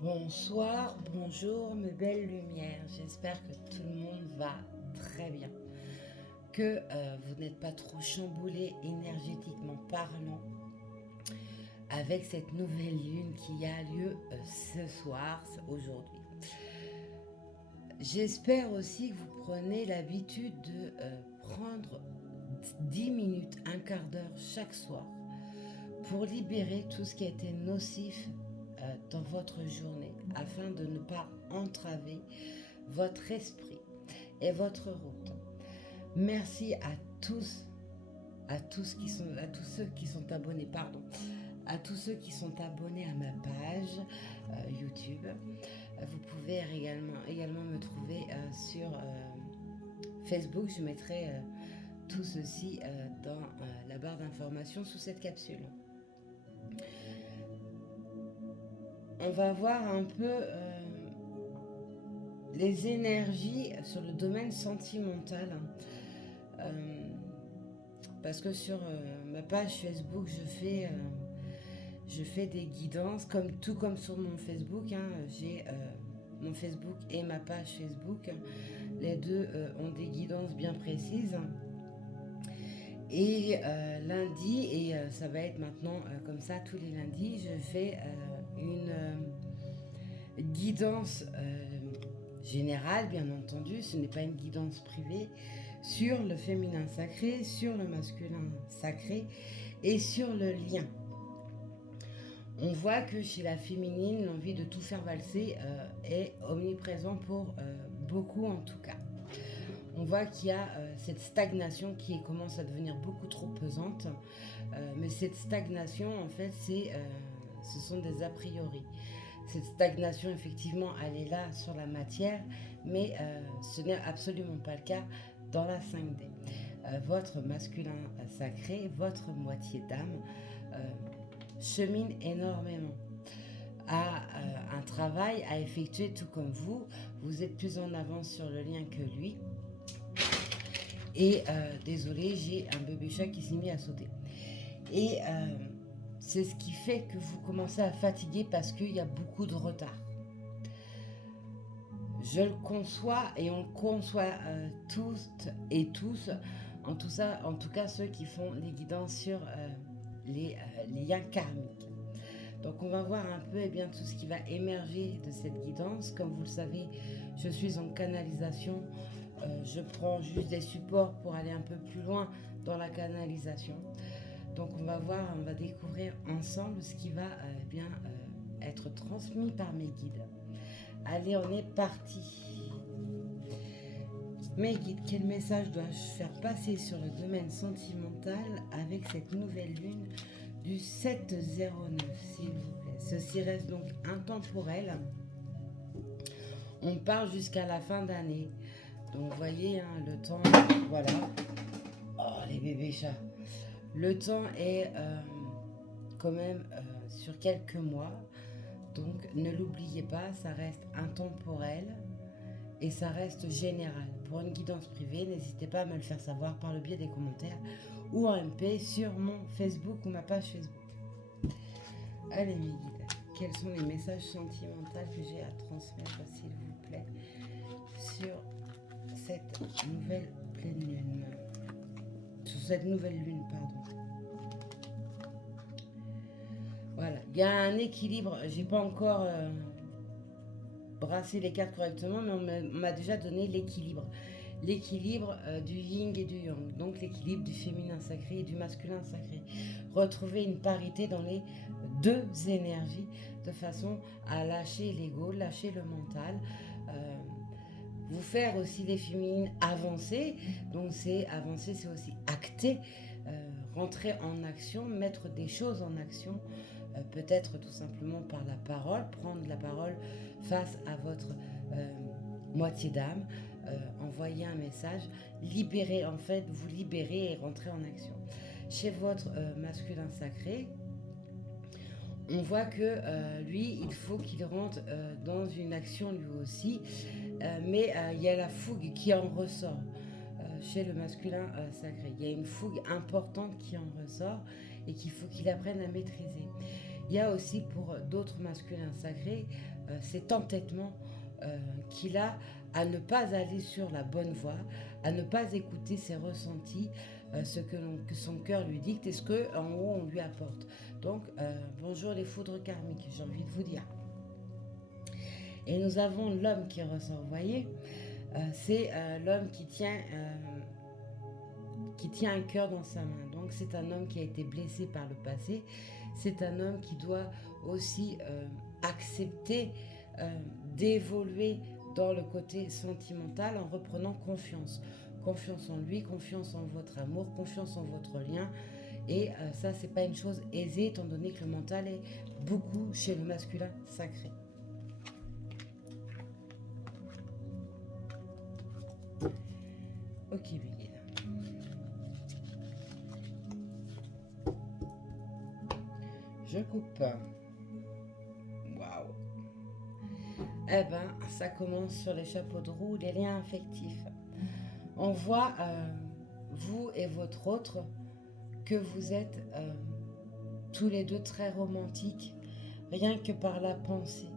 Bonsoir, bonjour mes belles lumières. J'espère que tout le monde va très bien. Que vous n'êtes pas trop chamboulés énergétiquement parlant avec cette nouvelle lune qui a lieu ce soir, aujourd'hui. J'espère aussi que vous prenez l'habitude de prendre 10 minutes, un quart d'heure chaque soir pour libérer tout ce qui a été nocif dans votre journée afin de ne pas entraver votre esprit et votre route. Merci à tous ceux qui sont abonnés, à tous ceux qui sont abonnés à ma page YouTube. Vous pouvez également me trouver sur Facebook. Je mettrai tout ceci dans la barre d'informations sous cette capsule. On va voir un peu les énergies sur le domaine sentimental. Parce que sur ma page Facebook, je fais des guidances, tout comme sur mon Facebook. J'ai mon Facebook et ma page Facebook. Les deux ont des guidances bien précises. Et lundi, et ça va être maintenant comme ça tous les lundis, je fais une guidance générale, bien entendu. Ce n'est pas une guidance privée, sur le féminin sacré, sur le masculin sacré et sur le lien. On voit que chez la féminine, l'envie de tout faire valser est omniprésent pour beaucoup en tout cas. On voit qu'il y a cette stagnation qui commence à devenir beaucoup trop pesante. Mais cette stagnation, en fait, ce sont des a priori. Cette stagnation, effectivement, elle est là sur la matière, mais ce n'est absolument pas le cas dans la 5D. Votre masculin sacré, votre moitié d'âme, chemine énormément, a un travail à effectuer tout comme vous. Vous êtes plus en avance sur le lien que lui. Et désolé, j'ai un bébé chat qui s'est mis à sauter. Et c'est ce qui fait que vous commencez à fatiguer parce qu'il y a beaucoup de retard. Je le conçois et on le conçoit toutes et tous, en tout cas ceux qui font les guidances sur les liens karmiques. Donc on va voir un peu tout ce qui va émerger de cette guidance. Comme vous le savez, je suis en canalisation. Je prends juste des supports pour aller un peu plus loin dans la canalisation. Donc on va découvrir ensemble ce qui va être transmis par mes guides. Allez, on est parti. Mes guides, quel message dois-je faire passer sur le domaine sentimental avec cette nouvelle lune du 7-09, s'il vous plaît? Ceci reste donc intemporel. On part jusqu'à la fin d'année. Donc, vous voyez, le temps, voilà. Oh, les bébés chats. Le temps est quand même sur quelques mois. Donc, ne l'oubliez pas, ça reste intemporel et ça reste général. Pour une guidance privée, n'hésitez pas à me le faire savoir par le biais des commentaires ou en MP sur mon Facebook ou ma page Facebook. Allez, mes guides, quels sont les messages sentimentaux que j'ai à transmettre, s'il vous plaît, sur cette nouvelle pleine lune. Sur cette nouvelle lune, pardon. Voilà, il y a un équilibre. J'ai pas encore brassé les cartes correctement, mais on m'a déjà donné l'équilibre. L'équilibre du yin et du yang. Donc l'équilibre du féminin sacré et du masculin sacré. Retrouver une parité dans les deux énergies de façon à lâcher l'ego, lâcher le mental. Vous faire aussi les féminines avancer. Donc avancer, c'est aussi acter, rentrer en action, mettre des choses en action, peut-être tout simplement par la parole, prendre la parole face à votre moitié d'âme, envoyer un message, libérer, en fait, vous libérer et rentrer en action. Chez votre masculin sacré, on voit que lui, il faut qu'il rentre dans une action lui aussi, mais il y a la fougue qui en ressort chez le masculin sacré. Il y a une fougue importante qui en ressort et qu'il faut qu'il apprenne à maîtriser. Il y a aussi pour d'autres masculins sacrés cet entêtement qu'il a à ne pas aller sur la bonne voie, à ne pas écouter ses ressentis, que son cœur lui dicte et ce qu'en haut on lui apporte. Donc, bonjour les foudres karmiques, j'ai envie de vous dire. Et nous avons l'homme qui ressort, vous voyez, c'est l'homme qui tient un cœur dans sa main. Donc c'est un homme qui a été blessé par le passé, c'est un homme qui doit aussi accepter d'évoluer dans le côté sentimental en reprenant confiance. Confiance en lui, confiance en votre amour, confiance en votre lien. Et ça, c'est pas une chose aisée étant donné que le mental est beaucoup chez le masculin sacré. Ok, Miguel. Je coupe. Waouh. Eh ben, ça commence sur les chapeaux de roue, les liens affectifs. On voit, vous et votre autre, que vous êtes tous les deux très romantiques, rien que par la pensée.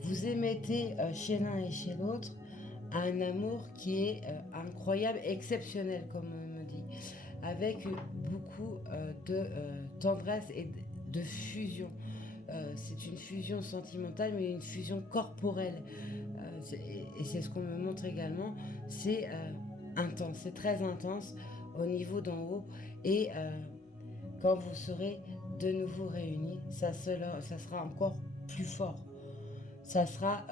Vous émettez chez l'un et chez l'autre un amour qui est incroyable, exceptionnel, comme on me dit, avec beaucoup de tendresse et de fusion. C'est une fusion sentimentale, mais une fusion corporelle. Et c'est ce qu'on me montre également. C'est intense, c'est très intense au niveau d'en haut. Et quand vous serez de nouveau réunis, ça sera encore plus fort. Ça sera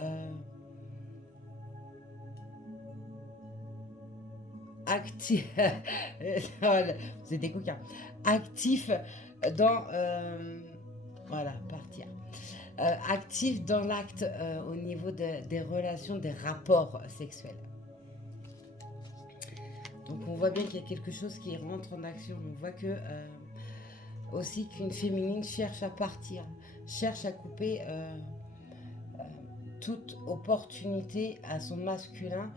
actif. C'est des coquins. Actif dans voilà, partir. Actif dans l'acte au niveau des relations, des rapports sexuels. Donc on voit bien qu'il y a quelque chose qui rentre en action. On voit que aussi qu'une féminine cherche à partir, cherche à couper toute opportunité à son masculin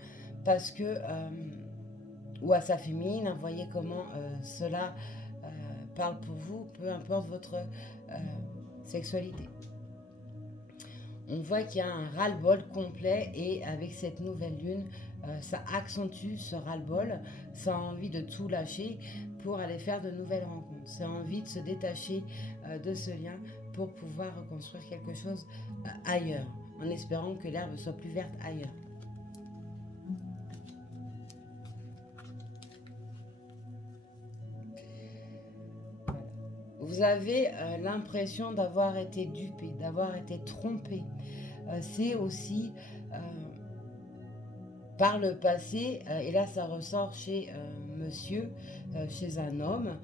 parce que ou à sa féminine. Vous voyez comment cela parle pour vous, peu importe votre sexualité. On voit qu'il y a un ras-le-bol complet et avec cette nouvelle lune, ça accentue ce ras-le-bol, ça a envie de tout lâcher pour aller faire de nouvelles rencontres. Ça a envie de se détacher de ce lien pour pouvoir reconstruire quelque chose ailleurs, en espérant que l'herbe soit plus verte ailleurs. Vous avez l'impression d'avoir été dupé, d'avoir été trompé. C'est aussi par le passé, et là ça ressort chez monsieur, chez un homme,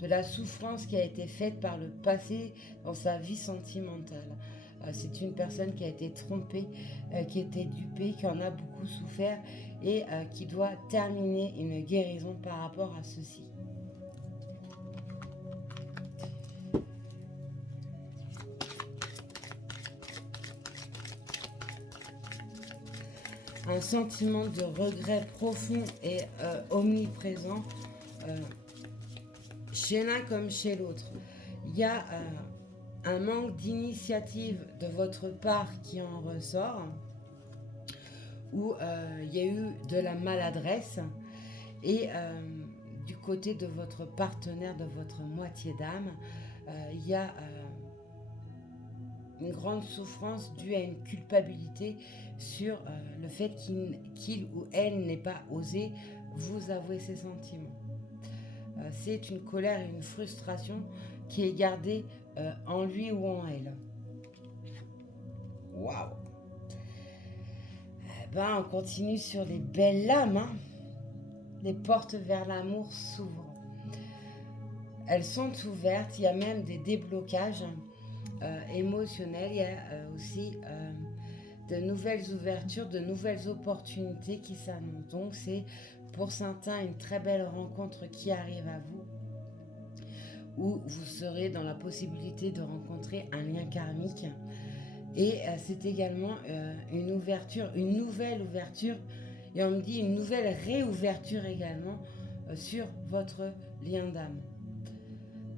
de la souffrance qui a été faite par le passé dans sa vie sentimentale. C'est une personne qui a été trompée, qui a été dupée, qui en a beaucoup souffert et qui doit terminer une guérison par rapport à ceci. Un sentiment de regret profond et omniprésent chez l'un comme chez l'autre. Il y a un manque d'initiative de votre part qui en ressort, où il y a eu de la maladresse et du côté de votre partenaire, de votre moitié d'âme, il y a une grande souffrance due à une culpabilité sur le fait qu'il ou elle n'ait pas osé vous avouer ses sentiments. C'est une colère et une frustration qui est gardée en lui ou en elle. Waouh! On continue sur les belles lames. Hein. Les portes vers l'amour s'ouvrent. Elles sont ouvertes, il y a même des déblocages émotionnels, il y a aussi de nouvelles ouvertures, de nouvelles opportunités qui s'annoncent. Donc c'est pour certains une très belle rencontre qui arrive à vous, où vous serez dans la possibilité de rencontrer un lien karmique. Et c'est également une ouverture, une nouvelle ouverture, et on me dit une nouvelle réouverture également sur votre lien d'âme.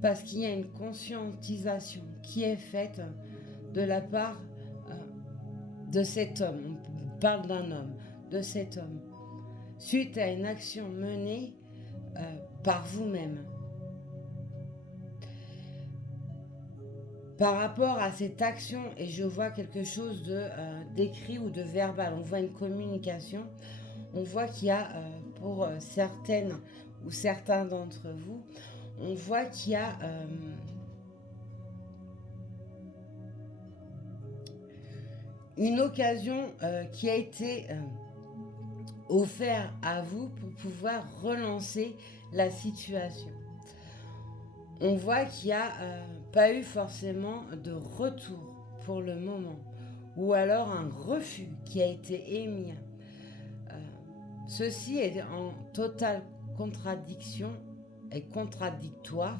parce qu'il y a une conscientisation qui est faite de la part de cet homme. On parle d'un homme, de cet homme, suite à une action menée par vous-même. Par rapport à cette action, et je vois quelque chose d'écrit ou de verbal, on voit une communication, on voit qu'il y a, pour certaines ou certains d'entre vous, on voit qu'il y a une occasion qui a été offerte à vous pour pouvoir relancer la situation. On voit qu'il n'y a pas eu forcément de retour pour le moment, ou alors un refus qui a été émis. Ceci est en totale contradiction et contradictoire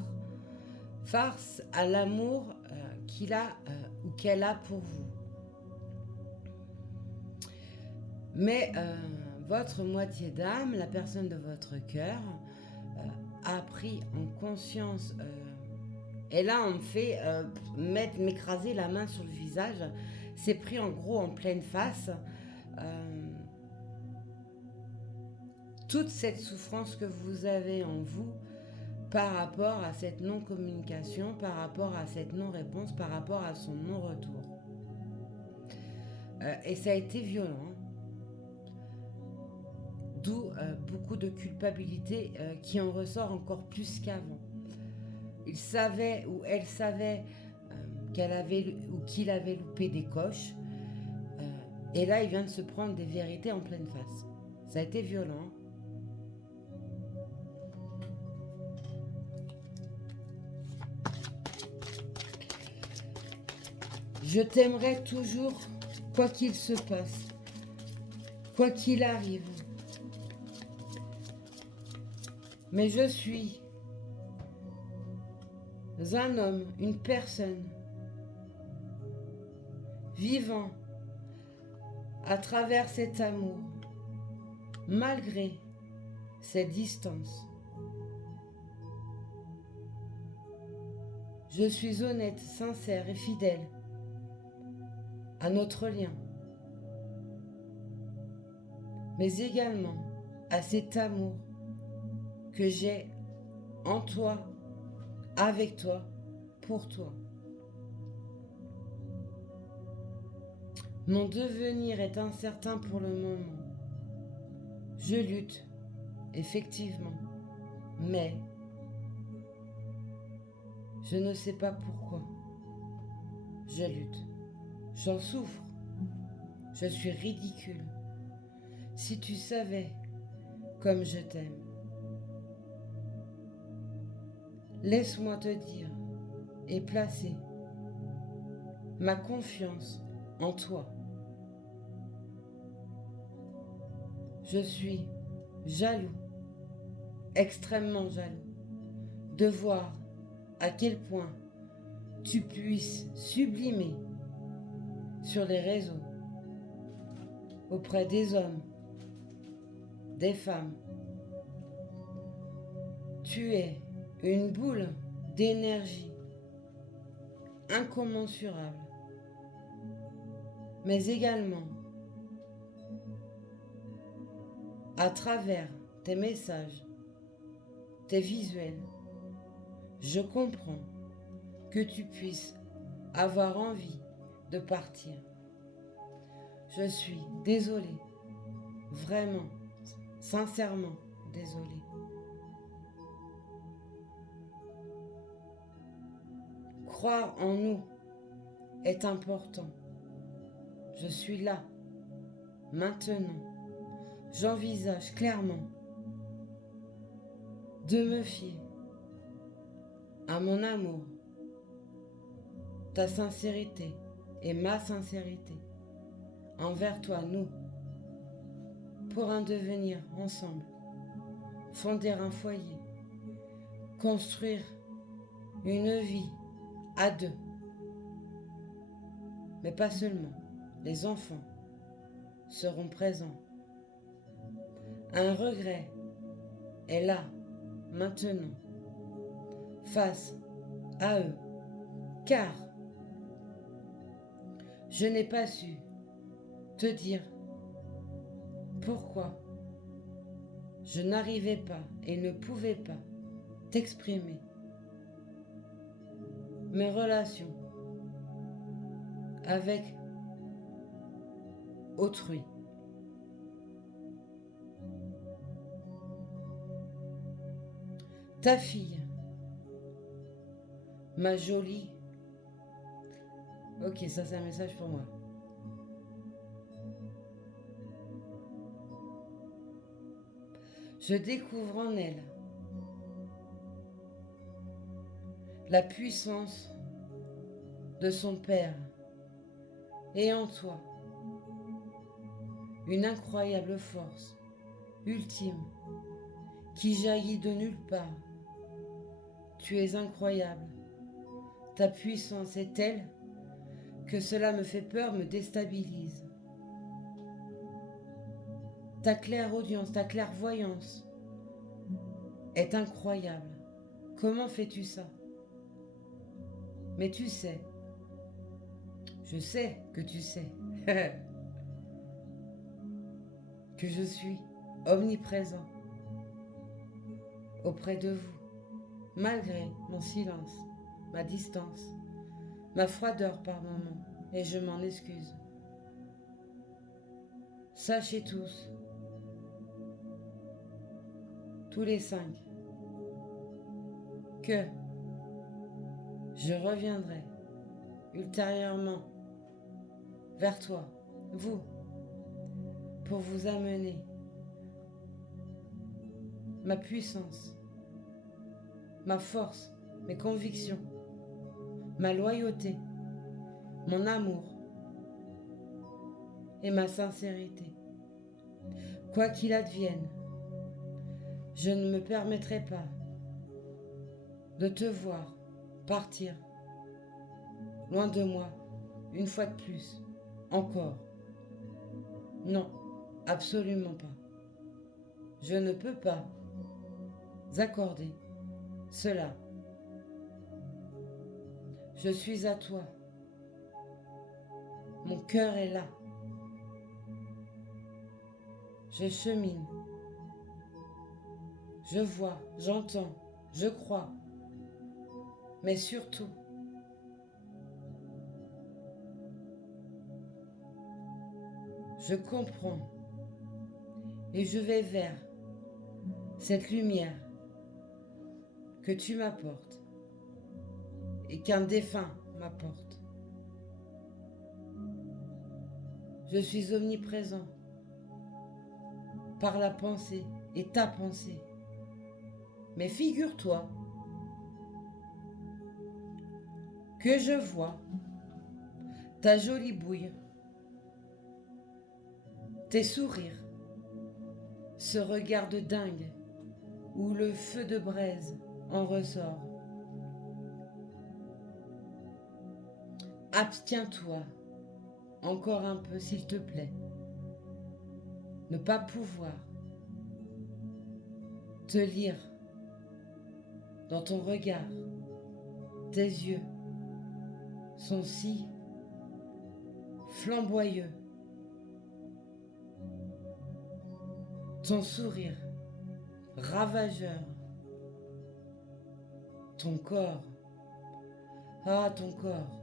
face à l'amour qu'il a ou qu'elle a pour vous. Mais votre moitié d'âme, la personne de votre cœur, a pris en conscience, et là on me fait m'écraser la main sur le visage, c'est pris en gros en pleine face, toute cette souffrance que vous avez en vous par rapport à cette non-communication, par rapport à cette non-réponse, par rapport à son non-retour. Et ça a été violent. D'où beaucoup de culpabilité qui en ressort encore plus qu'avant. Il savait ou elle savait qu'elle avait ou qu'il avait loupé des coches. Et là, il vient de se prendre des vérités en pleine face. Ça a été violent. Je t'aimerai toujours, quoi qu'il se passe, quoi qu'il arrive. Mais je suis un homme, une personne, vivant à travers cet amour, malgré cette distance. Je suis honnête, sincère et fidèle à notre lien, mais également à cet amour que j'ai en toi, avec toi, pour toi. Mon devenir est incertain pour le moment. Je lutte, effectivement, mais je ne sais pas pourquoi. Je lutte. J'en souffre. Je suis ridicule. Si tu savais comme je t'aime. Laisse-moi te dire et placer ma confiance en toi. Je suis jaloux, extrêmement jaloux, de voir à quel point tu puisses sublimer sur les réseaux, auprès des hommes, des femmes. Tu es une boule d'énergie incommensurable, mais également à travers tes messages, tes visuels, je comprends que tu puisses avoir envie de partir. Je suis désolée, vraiment, sincèrement désolée. Croire en nous est important. Je suis là, maintenant. J'envisage clairement de me fier à mon amour, ta sincérité et ma sincérité envers toi, nous, pour un devenir ensemble, fonder un foyer, construire une vie à deux, mais pas seulement, les enfants seront présents. Un regret est là, maintenant, face à eux, car je n'ai pas su te dire pourquoi je n'arrivais pas et ne pouvais pas t'exprimer mes relations avec autrui. Ta fille, ma jolie... Ok, ça c'est un message pour moi. Je découvre en elle la puissance de son Père et en toi une incroyable force ultime qui jaillit de nulle part. Tu es incroyable. Ta puissance est telle que cela me fait peur, me déstabilise. Ta clairaudience, ta clairvoyance est incroyable. Comment fais-tu ça? Mais tu sais, je sais que tu sais, que je suis omniprésent auprès de vous, malgré mon silence, ma distance, ma froideur par moments, et je m'en excuse. Sachez tous les 5, que je reviendrai ultérieurement vers toi, vous, pour vous amener ma puissance, ma force, mes convictions, ma loyauté, mon amour et ma sincérité. Quoi qu'il advienne, je ne me permettrai pas de te voir partir loin de moi, une fois de plus, encore. Non, absolument pas. Je ne peux pas accorder cela. Je suis à toi. Mon cœur est là. Je chemine. Je vois, j'entends, je crois. Mais surtout, je comprends et je vais vers cette lumière que tu m'apportes et qu'un défunt m'apporte. Je suis omniprésent par la pensée et ta pensée. Mais figure-toi que je vois ta jolie bouille, tes sourires, ce regard de dingue où le feu de braise en ressort. Abstiens-toi encore un peu s'il te plaît. Ne pas pouvoir te lire dans ton regard. Tes yeux sont si flamboyeux. Ton sourire ravageur. Ton corps, ton corps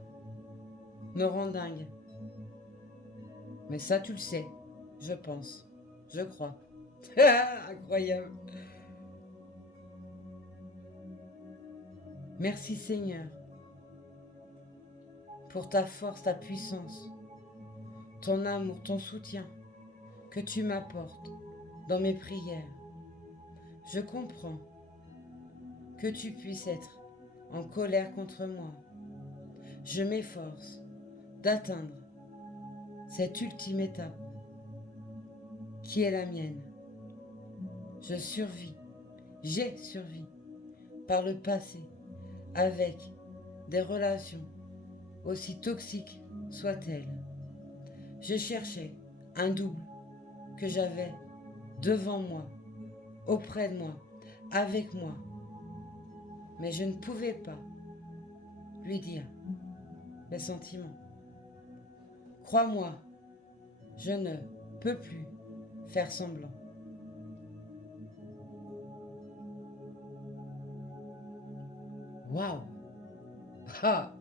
me rend dingue. Mais ça tu le sais, je pense, je crois. Incroyable. Merci Seigneur pour ta force, ta puissance, ton amour, ton soutien que tu m'apportes dans mes prières. Je comprends que tu puisses être en colère contre moi. Je m'efforce d'atteindre cette ultime étape qui est la mienne. Je survis, j'ai survécu par le passé avec des relations aussi toxiques soient-elles. Je cherchais un double que j'avais devant moi, auprès de moi, avec moi. Mais je ne pouvais pas lui dire les sentiments. Crois-moi, je ne peux plus faire semblant. Waouh! Ah!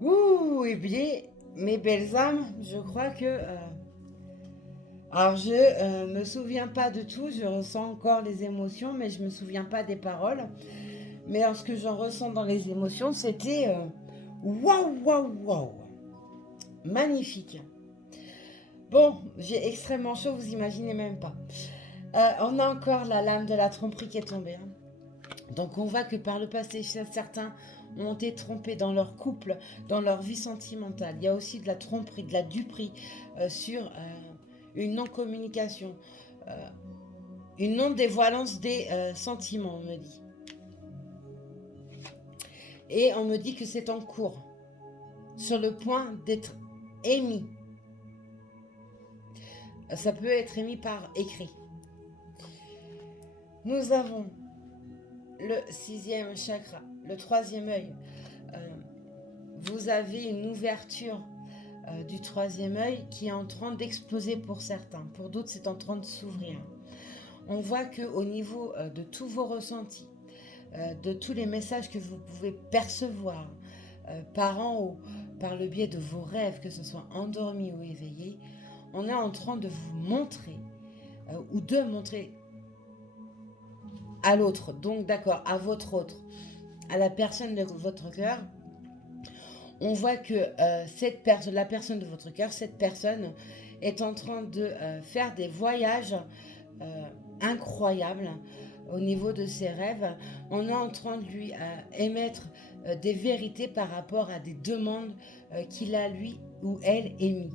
Ouh! Eh bien, mes belles âmes, je crois que... alors, je me souviens pas de tout, je ressens encore les émotions, mais je me souviens pas des paroles. Mais ce que j'en ressens dans les émotions, c'était... waouh, waouh, waouh! Magnifique! Bon, j'ai extrêmement chaud, vous imaginez même pas. On a encore la lame de la tromperie qui est tombée. Hein. Donc on voit que par le passé, certains ont été trompés dans leur couple, dans leur vie sentimentale. Il y a aussi de la tromperie, de la duperie sur une non-communication, une non-dévoilance des sentiments, on me dit. Et on me dit que c'est en cours, sur le point d'être émis. Ça peut être émis par écrit. Nous avons le 6e chakra, le 3e œil. Vous avez une ouverture du 3e œil qui est en train d'exploser pour certains. Pour d'autres, c'est en train de s'ouvrir. On voit qu'au niveau de tous vos ressentis, de tous les messages que vous pouvez percevoir par en haut, par le biais de vos rêves, que ce soit endormi ou éveillé, on est en train de vous montrer ou de montrer à l'autre, donc d'accord, à votre autre, à la personne de votre cœur, on voit que la personne de votre cœur, cette personne est en train de faire des voyages incroyables au niveau de ses rêves. On est en train de lui émettre des vérités par rapport à des demandes qu'il a lui ou elle émis.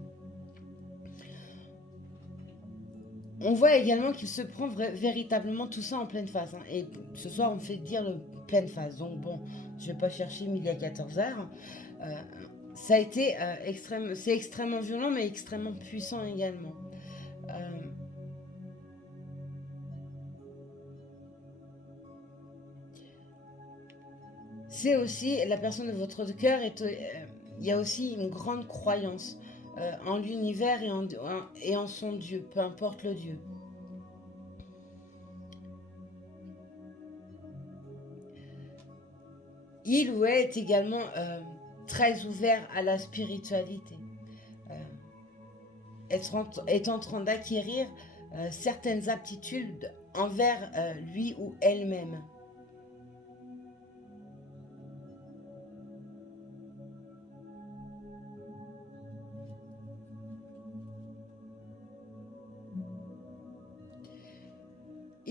On voit également qu'il se prend véritablement tout ça en pleine phase. Hein. Et ce soir, on me fait dire le pleine phase. Donc bon, je ne vais pas chercher midi à 14h. Ça a été c'est extrêmement violent, mais extrêmement puissant également. C'est aussi, la personne de votre cœur, il y a aussi une grande croyance en l'univers et en son Dieu, peu importe le Dieu. Il ou elle est également très ouvert à la spiritualité. Est en train d'acquérir certaines aptitudes envers lui ou elle-même.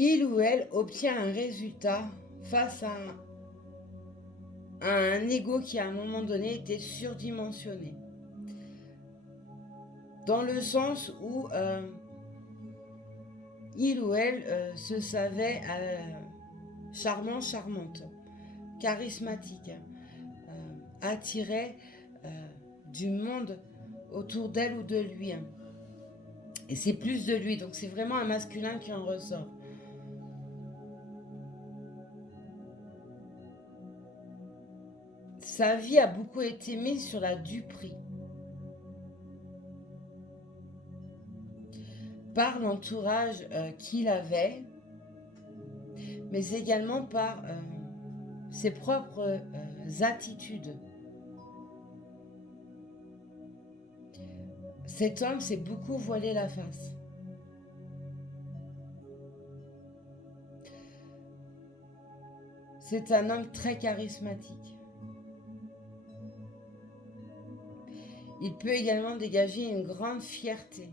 Il ou elle obtient un résultat face à un ego qui à un moment donné était surdimensionné. Dans le sens où il ou elle se savait charmant, charmante, charismatique, attirait du monde autour d'elle ou de lui. Et c'est plus de lui, donc c'est vraiment un masculin qui en ressort. Sa vie a beaucoup été mise sur la duperie. Par l'entourage qu'il avait, mais également par ses propres attitudes. Cet homme s'est beaucoup voilé la face. C'est un homme très charismatique. Il peut également dégager une grande fierté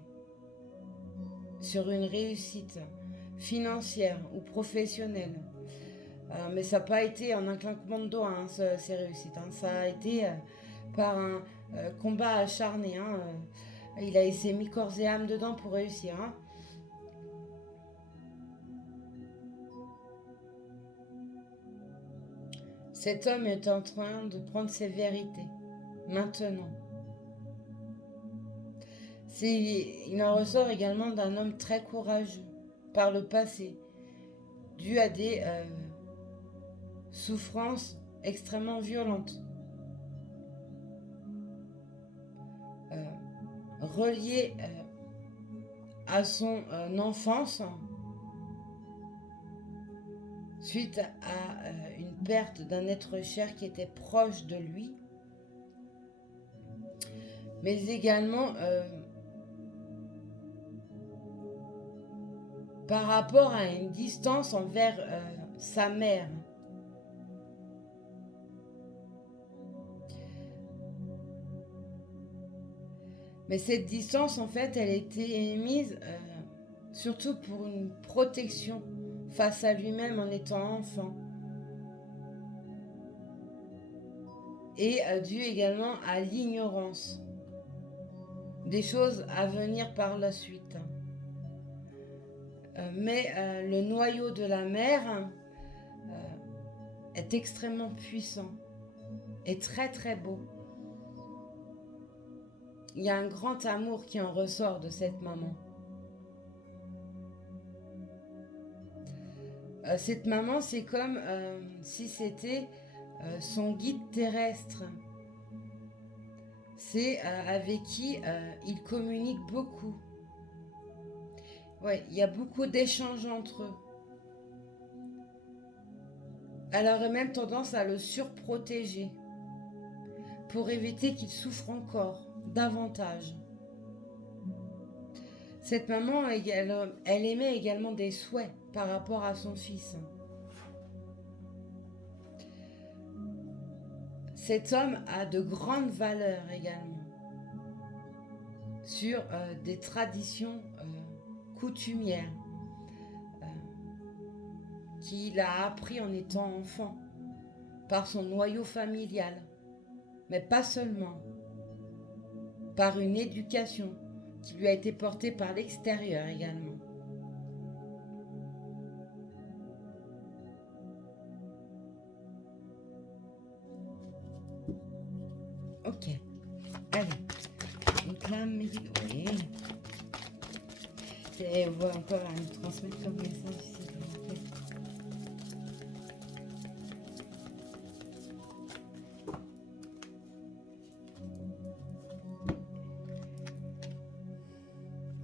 sur une réussite financière ou professionnelle. Mais ça n'a pas été en un claquement de doigts, hein, ces réussites. Hein. Ça a été par un combat acharné. Hein. Il s'est mis corps et âme dedans pour réussir. Hein. Cet homme est en train de prendre ses vérités. Maintenant. Il en ressort également d'un homme très courageux par le passé, dû à des souffrances extrêmement violentes. relié à son enfance suite à une perte d'un être cher qui était proche de lui, mais également par rapport à une distance envers sa mère. Mais cette distance, en fait, elle était émise surtout pour une protection face à lui-même en étant enfant. Et dû également à l'ignorance des choses à venir par la suite. Mais le noyau de la mère est extrêmement puissant et très très beau. Il y a un grand amour qui en ressort de cette maman. Cette maman, c'est comme si c'était son guide terrestre. C'est avec qui il communique beaucoup. Ouais, il y a beaucoup d'échanges entre eux. Elle aurait même tendance à le surprotéger pour éviter qu'il souffre encore davantage. Cette maman, elle émet également des souhaits par rapport à son fils. Cet homme a de grandes valeurs également sur des traditions coutumières qu'il a appris en étant enfant par son noyau familial, mais pas seulement, par une éducation qui lui a été portée par l'extérieur également. Ok, allez, donc là, oui. Et on va encore nous transmettre comme message ici.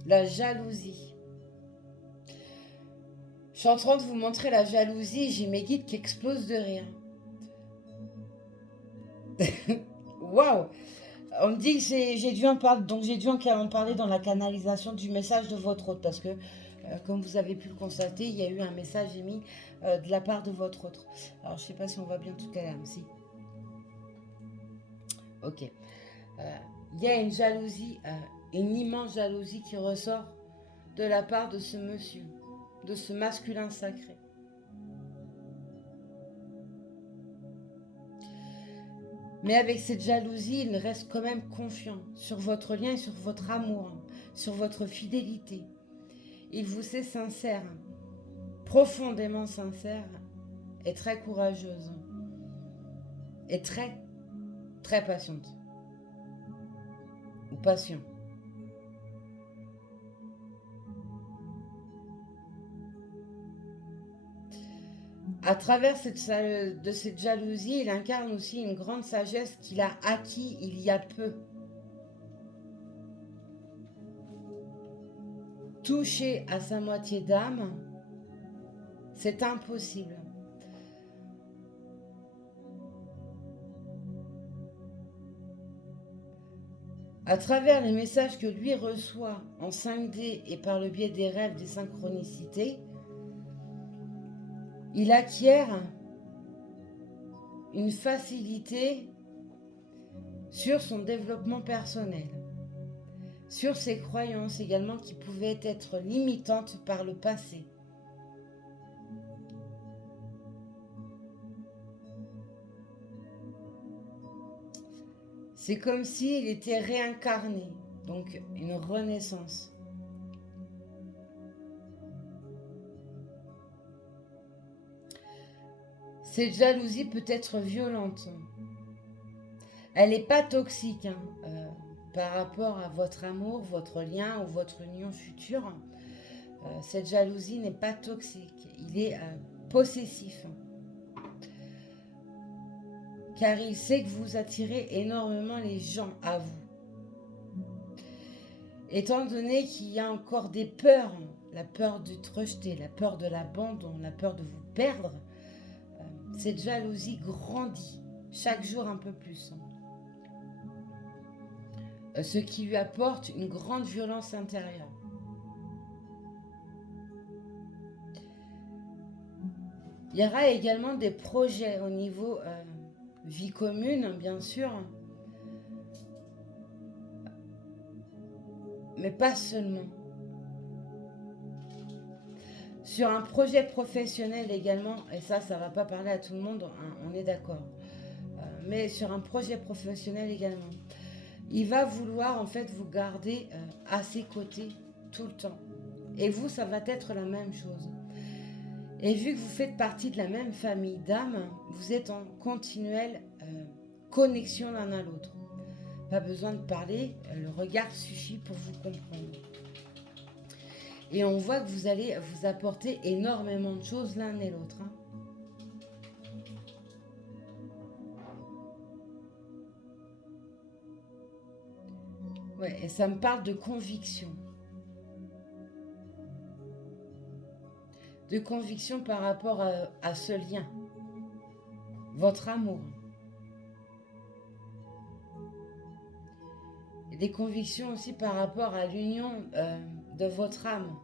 La jalousie. Je suis en train de vous montrer la jalousie, j'ai mes guides qui explosent de rire. Waouh! On me dit que j'ai dû en parler, donc j'ai dû en parler dans la canalisation du message de votre hôte, parce que, comme vous avez pu le constater, il y a eu un message émis de la part de votre hôte. Alors, je ne sais pas si on voit bien tout à l'heure, si. Ok. Il y a une jalousie, une immense jalousie qui ressort de la part de ce monsieur, de ce masculin sacré. Mais avec cette jalousie, il reste quand même confiant sur votre lien, sur votre amour, sur votre fidélité. Il vous sait sincère, profondément sincère et très courageuse. Et très, très patiente. Ou patient. À travers cette jalousie, il incarne aussi une grande sagesse qu'il a acquis il y a peu. Toucher à sa moitié d'âme, c'est impossible. À travers les messages que lui reçoit en 5D et par le biais des rêves, des synchronicités, il acquiert une facilité sur son développement personnel, sur ses croyances également qui pouvaient être limitantes par le passé. C'est comme s'il était réincarné, donc une renaissance. Cette jalousie peut être violente. Elle n'est pas toxique par rapport à votre amour, votre lien ou votre union future. Cette jalousie n'est pas toxique. Il est possessif. Car il sait que vous attirez énormément les gens à vous. Étant donné qu'il y a encore des peurs, la peur d'être rejeté, la peur de l'abandon, la peur de vous perdre, cette jalousie grandit chaque jour un peu plus. Ce qui lui apporte une grande violence intérieure. Il y aura également des projets au niveau vie commune, bien sûr, mais pas seulement. Sur un projet professionnel également, et ça ne va pas parler à tout le monde, on est d'accord, mais sur un projet professionnel également, il va vouloir en fait vous garder à ses côtés tout le temps. Et vous, ça va être la même chose. Et vu que vous faites partie de la même famille d'âmes, vous êtes en continuelle connexion l'un à l'autre. Pas besoin de parler, le regard suffit pour vous comprendre. Et on voit que vous allez vous apporter énormément de choses l'un et l'autre. Ouais, et ça me parle de conviction. De conviction par rapport à ce lien. Votre amour. Et des convictions aussi par rapport à l'union de votre âme,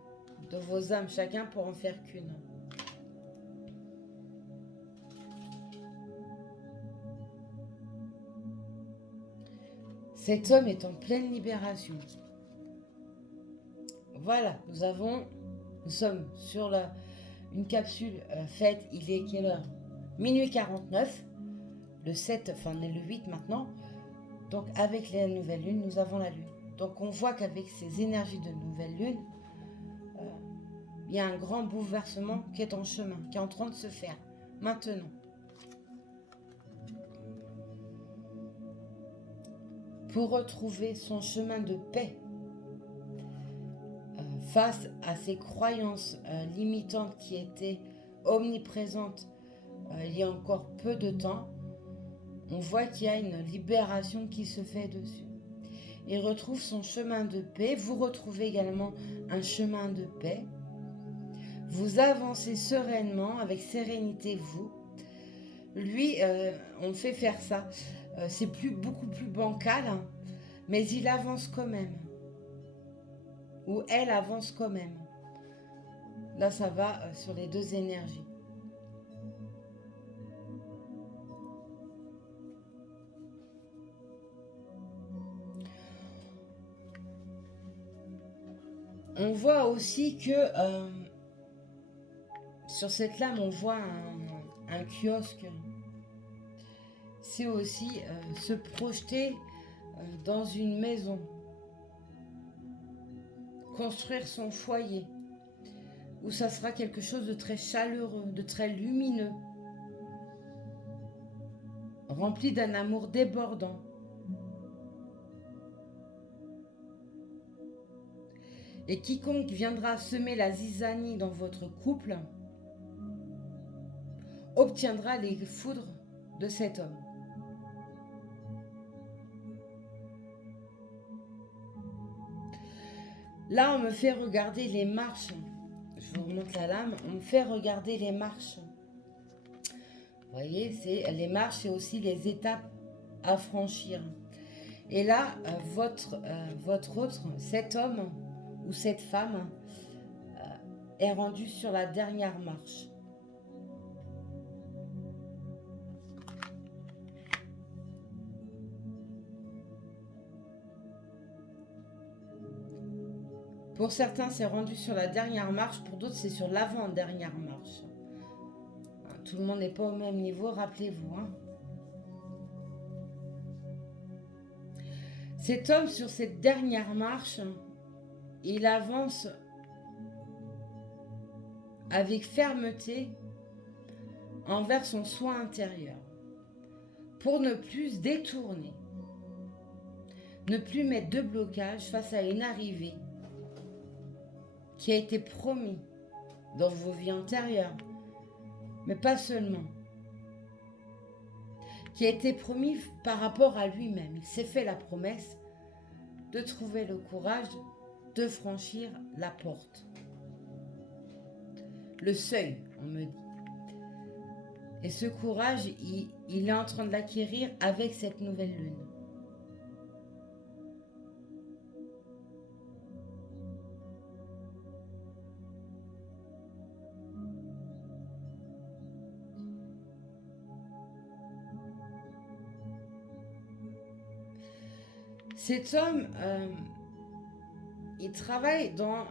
de vos âmes, chacun pour en faire qu'une. Cet homme est en pleine libération. Voilà, nous sommes sur une capsule faite, il est quelle heure? Minuit 49, le 7, enfin on est le 8 maintenant. Donc avec la nouvelle lune, nous avons la lune. Donc on voit qu'avec ces énergies de nouvelle lune, il y a un grand bouleversement qui est en chemin, qui est en train de se faire maintenant. Pour retrouver son chemin de paix face à ces croyances limitantes qui étaient omniprésentes il y a encore peu de temps, on voit qu'il y a une libération qui se fait dessus. Il retrouve son chemin de paix. Vous retrouvez également un chemin de paix. Vous avancez sereinement, avec sérénité, vous. Lui, on fait faire ça. C'est beaucoup plus bancal, hein, mais il avance quand même. Ou elle avance quand même. Là, ça va sur les deux énergies. On voit aussi que sur cette lame, on voit un kiosque. C'est aussi se projeter dans une maison. Construire son foyer. Où ça sera quelque chose de très chaleureux, de très lumineux. Rempli d'un amour débordant. Et quiconque viendra semer la zizanie dans votre couple obtiendra les foudres de cet homme. Là, on me fait regarder les marches. Je vous remonte la lame. On me fait regarder les marches. Vous voyez, les marches, c'est aussi les étapes à franchir. Et là, votre autre, cet homme ou cette femme est rendu sur la dernière marche. Pour certains, c'est rendu sur la dernière marche. Pour d'autres, c'est sur l'avant-dernière marche. Tout le monde n'est pas au même niveau, rappelez-vous. Cet homme, sur cette dernière marche, il avance avec fermeté envers son soi intérieur pour ne plus se détourner, ne plus mettre de blocage face à une arrivée qui a été promis dans vos vies antérieures, mais pas seulement, qui a été promis par rapport à lui-même. Il s'est fait la promesse de trouver le courage de franchir la porte. Le seuil, on me dit. Et ce courage, il est en train de l'acquérir avec cette nouvelle lune. Cet homme, il travaille dans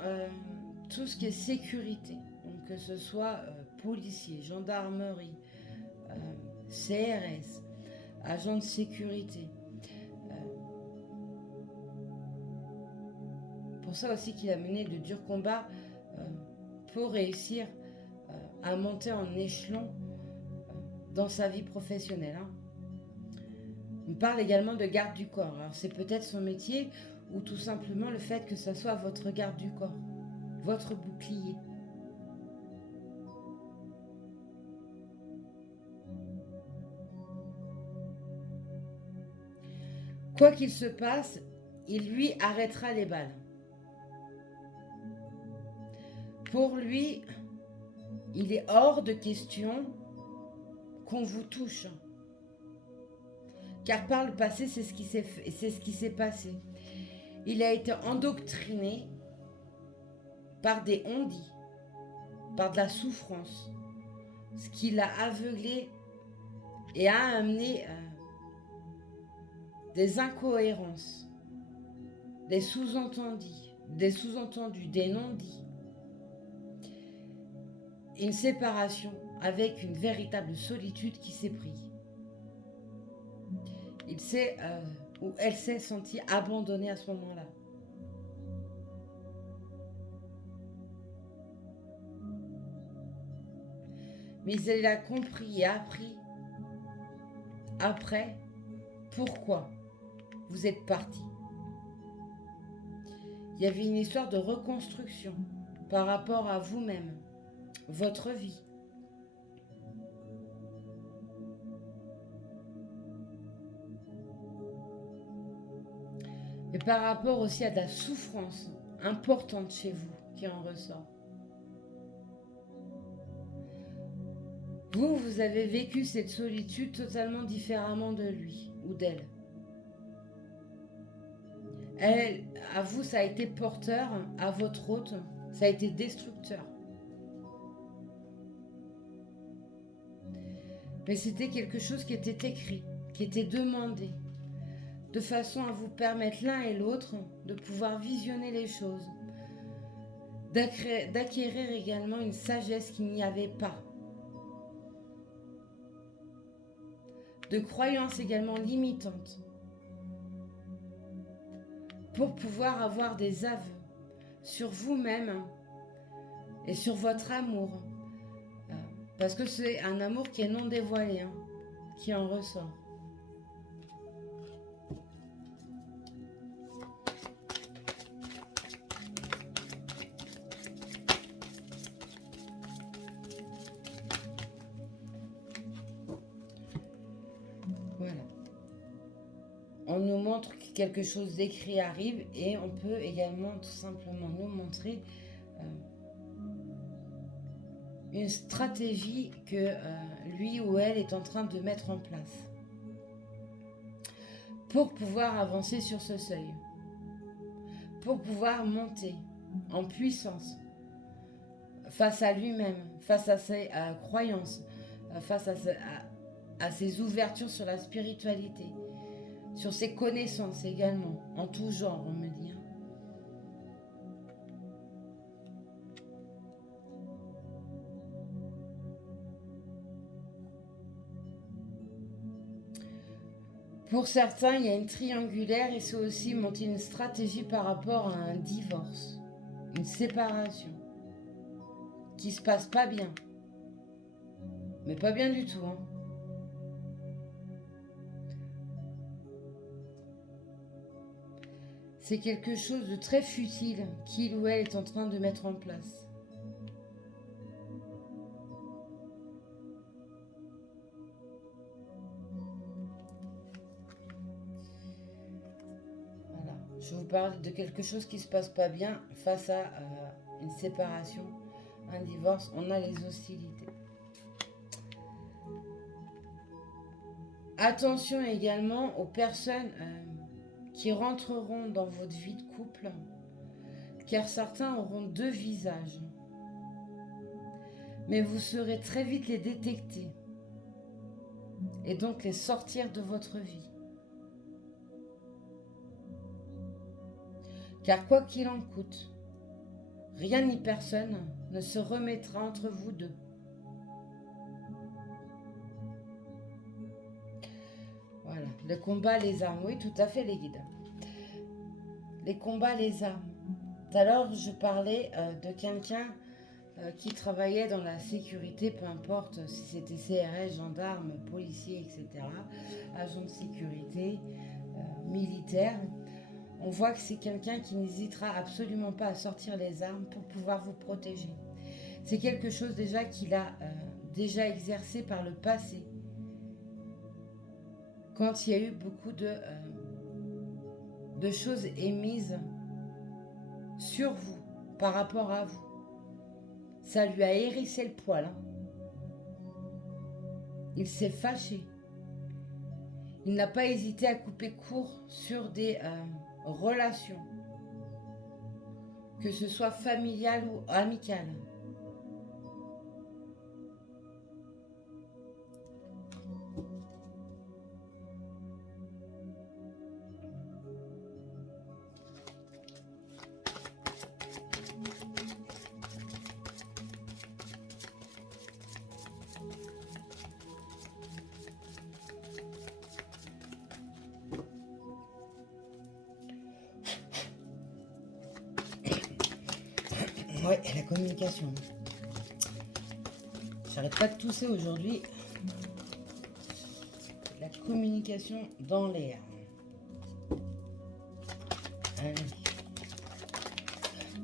tout ce qui est sécurité, donc que ce soit policier, gendarmerie, CRS, agent de sécurité. Pour ça aussi qu'il a mené de durs combats pour réussir à monter en échelon dans sa vie professionnelle. Hein. On parle également de garde du corps. Alors c'est peut-être son métier ou tout simplement le fait que ce soit votre garde du corps, votre bouclier. Quoi qu'il se passe, il lui arrêtera les balles. Pour lui, il est hors de question qu'on vous touche. Car par le passé, c'est ce qui s'est passé. Il a été endoctriné par des on-dit, par de la souffrance, ce qui l'a aveuglé et a amené des incohérences, des sous-entendus, des non-dits. Une séparation avec une véritable solitude qui s'est prise. Il s'est, ou elle s'est sentie abandonnée à ce moment-là. Mais elle a compris et appris après pourquoi vous êtes parti. Il y avait une histoire de reconstruction par rapport à vous-même, votre vie. Et par rapport aussi à de la souffrance importante chez vous qui en ressort. Vous avez vécu cette solitude totalement différemment de lui ou d'elle. Elle, à vous, ça a été porteur, à votre autre, ça a été destructeur. Mais c'était quelque chose qui était écrit, qui était demandé, de façon à vous permettre l'un et l'autre de pouvoir visionner les choses, d'acquérir également une sagesse qu'il n'y avait pas, de croyances également limitantes, pour pouvoir avoir des aveux sur vous-même et sur votre amour. Parce que c'est un amour qui est non dévoilé, hein, qui en ressort. Voilà. On nous montre que quelque chose d'écrit arrive et on peut également tout simplement nous montrer une stratégie que lui ou elle est en train de mettre en place pour pouvoir avancer sur ce seuil, pour pouvoir monter en puissance face à lui-même, face à ses croyances, face à ses ouvertures sur la spiritualité, sur ses connaissances également, en tout genre, on me dit. Pour certains, il y a une triangulaire et c'est aussi monter une stratégie par rapport à un divorce, une séparation, qui se passe pas bien. Mais pas bien du tout, hein. C'est quelque chose de très futile qu'il ou elle est en train de mettre en place. Je vous parle de quelque chose qui ne se passe pas bien face à une séparation, un divorce. On a les hostilités. Attention également aux personnes qui rentreront dans votre vie de couple, car certains auront deux visages. Mais vous saurez très vite les détecter et donc les sortir de votre vie. Car quoi qu'il en coûte, rien ni personne ne se remettra entre vous deux. Voilà, le combat, les armes. Oui, tout à fait, les guides. Les combats, les armes. Tout à l'heure, je parlais de quelqu'un qui travaillait dans la sécurité, peu importe si c'était CRS, gendarme, policier, etc., agent de sécurité, militaire. On voit que c'est quelqu'un qui n'hésitera absolument pas à sortir les armes pour pouvoir vous protéger. C'est quelque chose déjà qu'il a déjà exercé par le passé, quand il y a eu beaucoup de choses émises sur vous, par rapport à vous. Ça lui a hérissé le poil. Hein. Il s'est fâché. Il n'a pas hésité à couper court sur des relations, que ce soit familiales ou amicales. Ouais, la communication. J'arrête pas de tousser aujourd'hui. La communication dans l'air. Allez.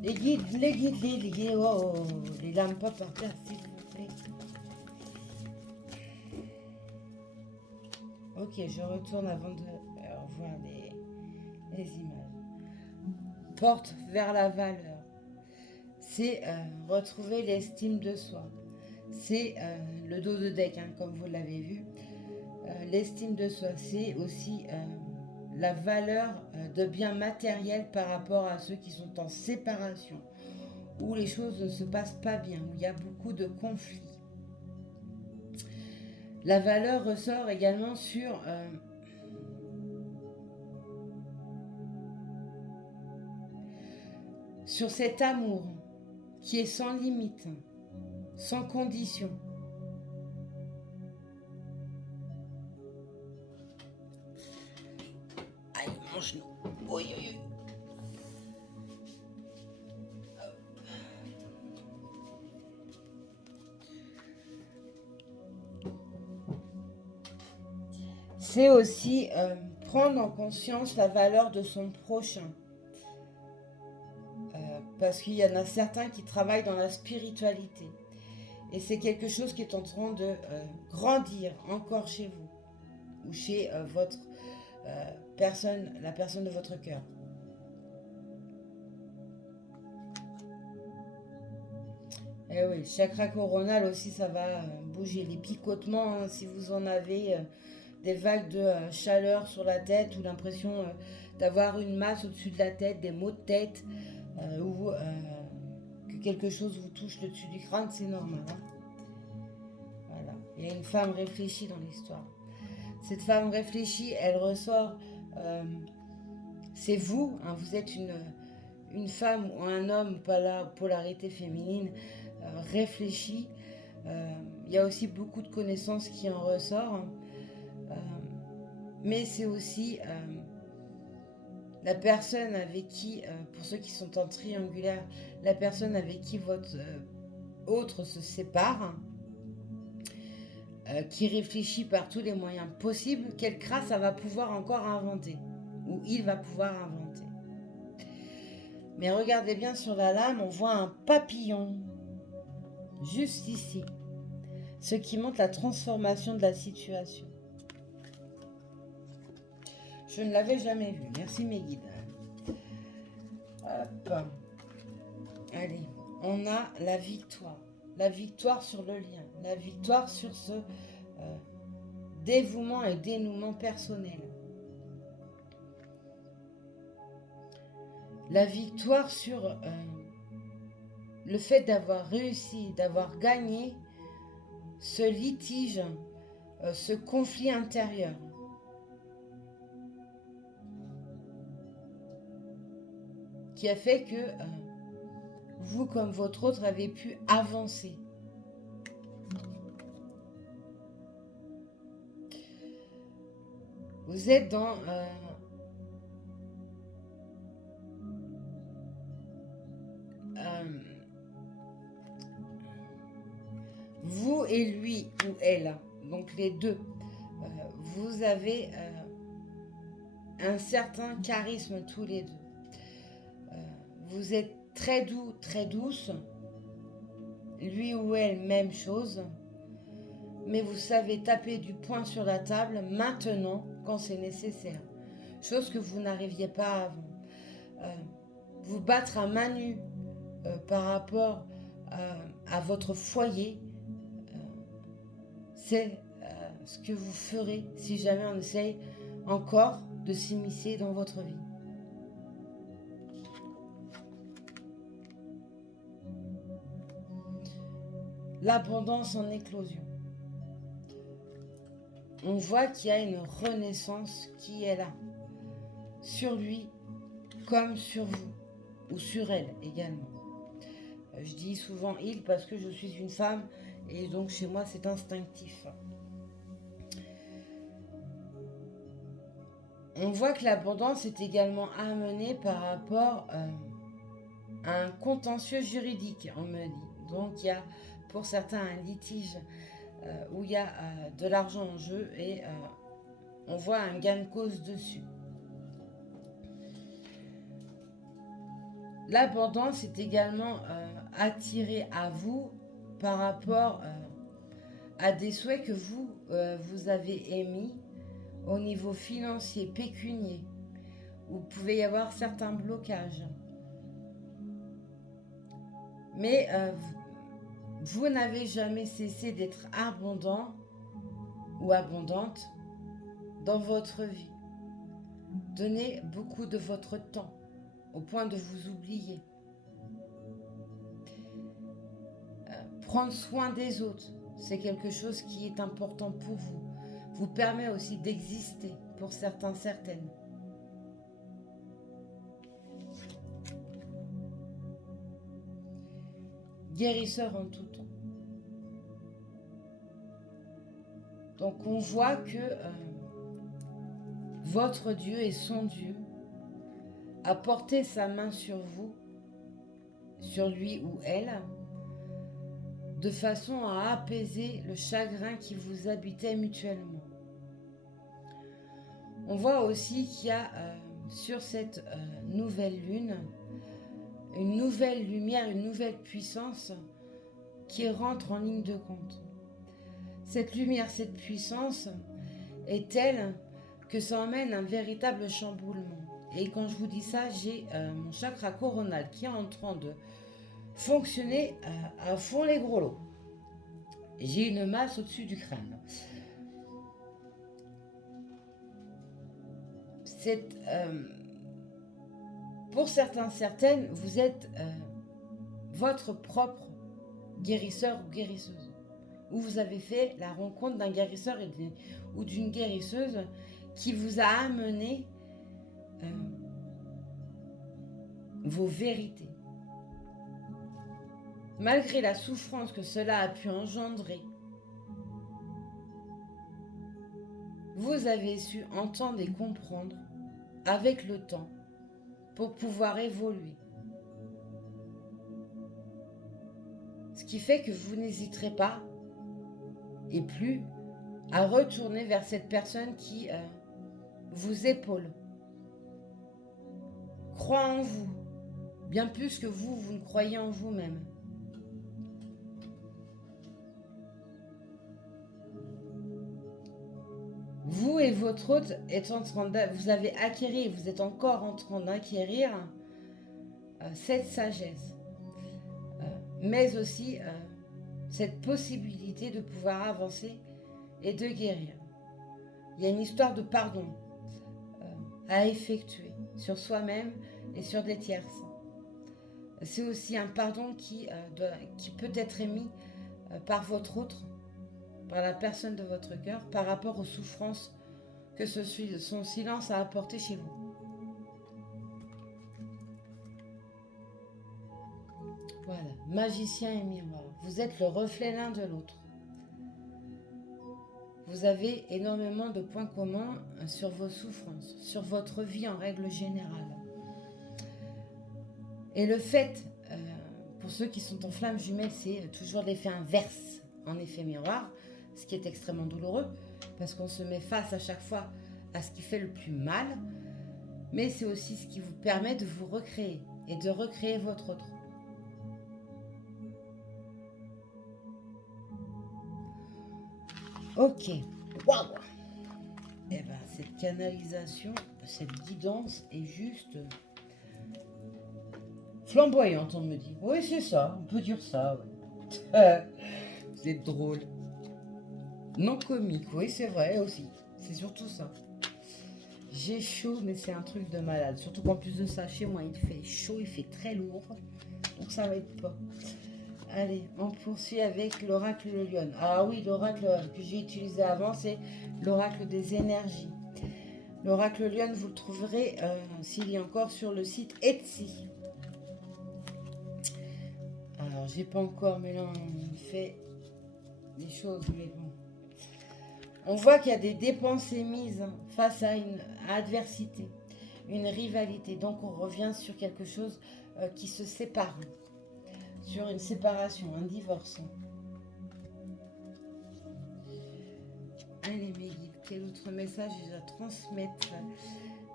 Les guides, oh, les lampes pas par terre, s'il vous plaît. Ok, je retourne avant de revoir les images. Porte vers la valeur. C'est retrouver l'estime de soi. C'est le dos de deck, hein, comme vous l'avez vu. L'estime de soi, c'est aussi la valeur de biens matériels par rapport à ceux qui sont en séparation, où les choses ne se passent pas bien, où il y a beaucoup de conflits. La valeur ressort également sur cet amour qui est sans limite, sans condition. Aïe, mon genou. Oui, oui, oui. C'est aussi prendre en conscience la valeur de son prochain. Parce qu'il y en a certains qui travaillent dans la spiritualité. Et c'est quelque chose qui est en train de grandir encore chez vous. Ou chez votre personne, la personne de votre cœur. Et oui, le chakra coronal aussi, ça va bouger. Les picotements, hein, si vous en avez des vagues de chaleur sur la tête ou l'impression d'avoir une masse au-dessus de la tête, des maux de tête, ou que quelque chose vous touche le dessus du crâne, c'est normal. Hein. Voilà. Il y a une femme réfléchie dans l'histoire. Cette femme réfléchie, elle ressort, c'est vous, hein, vous êtes une femme ou un homme, pas la polarité féminine, réfléchi. Il y a aussi beaucoup de connaissances qui en ressortent. Mais c'est aussi la personne avec qui, pour ceux qui sont en triangulaire, la personne avec qui votre autre se sépare, qui réfléchit par tous les moyens possibles, quelle crasse ça va pouvoir encore inventer, ou il va pouvoir inventer. Mais regardez bien sur la lame, on voit un papillon, juste ici, ce qui montre la transformation de la situation. Je ne l'avais jamais vu. Merci mes guides. Hop. Allez, on a la victoire. La victoire sur le lien. La victoire sur ce dévouement et dénouement personnel. La victoire sur le fait d'avoir réussi, d'avoir gagné ce litige, ce conflit intérieur. Qui a fait que vous, comme votre autre, avez pu avancer. Vous êtes dans vous et lui ou elle, donc les deux, vous avez un certain charisme tous les deux. Vous êtes très doux, très douce. Lui ou elle, même chose. Mais vous savez taper du poing sur la table maintenant quand c'est nécessaire. Chose que vous n'arriviez pas avant. Vous battre à main nue par rapport à votre foyer, c'est ce que vous ferez si jamais on essaye encore de s'immiscer dans votre vie. L'abondance en éclosion. On voit qu'il y a une renaissance qui est là, sur lui comme sur vous, ou sur elle également. Je dis souvent il parce que je suis une femme et donc chez moi c'est instinctif. On voit que l'abondance est également amenée par rapport à un contentieux juridique, on me dit. Donc il y a pour certains un litige où il y a de l'argent en jeu et on voit un gain de cause dessus. L'abondance est également attirée à vous par rapport à des souhaits que vous avez émis au niveau financier, pécunier, où il pouvait y avoir certains blocages. Mais vous n'avez jamais cessé d'être abondant ou abondante dans votre vie. Donnez beaucoup de votre temps au point de vous oublier. Prendre soin des autres, c'est quelque chose qui est important pour vous. Vous permet aussi d'exister pour certains, certaines. Guérisseur en tout temps. Donc on voit que votre Dieu et son Dieu a porté sa main sur vous, sur lui ou elle, de façon à apaiser le chagrin qui vous habitait mutuellement. On voit aussi qu'il y a sur cette nouvelle lune une nouvelle lumière, une nouvelle puissance qui rentre en ligne de compte. Cette lumière, cette puissance est telle que ça emmène un véritable chamboulement. Et quand je vous dis ça, j'ai mon chakra coronal qui est en train de fonctionner à fond les gros lots. J'ai une masse au-dessus du crâne. Pour certains, certaines, vous êtes votre propre guérisseur ou guérisseuse. Ou vous avez fait la rencontre d'un guérisseur ou d'une guérisseuse qui vous a amené vos vérités. Malgré la souffrance que cela a pu engendrer, vous avez su entendre et comprendre avec le temps pour pouvoir évoluer. Ce qui fait que vous n'hésiterez pas et plus à retourner vers cette personne qui vous épaule, croit en vous, bien plus que vous ne croyez en vous-même. Vous et votre hôte êtes en train vous avez acquéri, vous êtes encore en train d'acquérir cette sagesse, mais aussi cette possibilité de pouvoir avancer et de guérir. Il y a une histoire de pardon à effectuer sur soi-même et sur des tierces. C'est aussi un pardon qui peut être émis par votre autre, par la personne de votre cœur, par rapport aux souffrances que son silence a apporté chez vous. Voilà, magicien et miroir. Vous êtes le reflet l'un de l'autre. Vous avez énormément de points communs sur vos souffrances, sur votre vie en règle générale. Et le fait, pour ceux qui sont en flamme jumelle, c'est toujours l'effet inverse en effet miroir, ce qui est extrêmement douloureux, parce qu'on se met face à chaque fois à ce qui fait le plus mal, mais c'est aussi ce qui vous permet de vous recréer et de recréer votre autre. Ok, waouh. Eh bien, cette canalisation, cette guidance est juste flamboyante, on me dit. Oui, c'est ça, on peut dire ça. Ouais. Vous êtes drôle. Non comique, oui, c'est vrai aussi. C'est surtout ça. J'ai chaud, mais c'est un truc de malade. Surtout qu'en plus de ça, chez moi, il fait chaud, il fait très lourd. Donc ça va être pas. Allez, on poursuit avec l'oracle de Lyon. Ah oui, l'oracle que j'ai utilisé avant, c'est l'oracle des énergies. L'oracle Lyon, vous le trouverez, s'il y a encore, sur le site Etsy. Alors, j'ai pas encore, mais là, on fait des choses, mais bon. On voit qu'il y a des dépenses émises face à une adversité, une rivalité. Donc, on revient sur quelque chose qui se sépare. Sur une séparation, un divorce. Allez mes guides, quel autre message j'ai à transmettre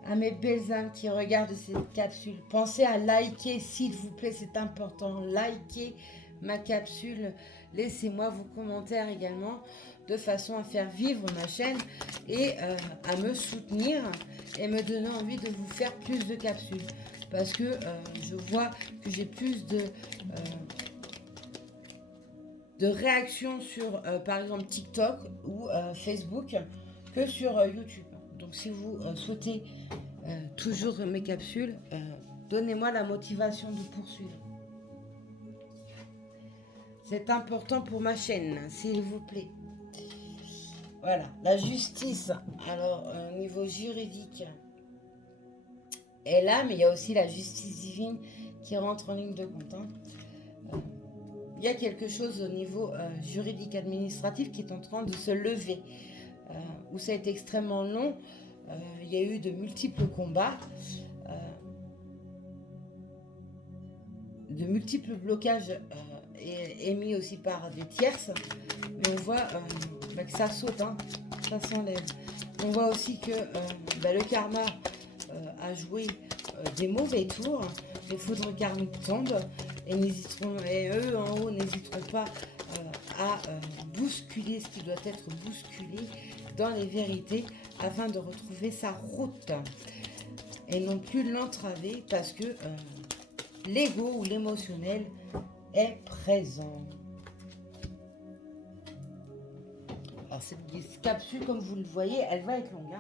à mes belles âmes qui regardent cette capsule? Pensez à liker s'il vous plaît, c'est important. Likez ma capsule, laissez-moi vos commentaires également, de façon à faire vivre ma chaîne et à me soutenir et me donner envie de vous faire plus de capsules. Parce que je vois que j'ai plus de réactions sur, par exemple, TikTok ou Facebook que sur YouTube. Donc, si vous souhaitez toujours mes capsules, donnez-moi la motivation de poursuivre. C'est important pour ma chaîne, s'il vous plaît. Voilà, la justice. Alors, au niveau juridique, est là, mais il y a aussi la justice divine qui rentre en ligne de compte. Il y a quelque chose au niveau juridique administratif qui est en train de se lever, où ça a été extrêmement long. Il y a eu de multiples combats, de multiples blocages émis aussi par des tierces, mais on voit que ça saute, ça s'enlève. On voit aussi que le karma a joué des mauvais tours, les foudres karmiques tombent, et eux en haut n'hésiteront pas à bousculer ce qui doit être bousculé dans les vérités afin de retrouver sa route et non plus l'entraver parce que l'ego ou l'émotionnel est présent. Alors cette capsule, comme vous le voyez, elle va être longue.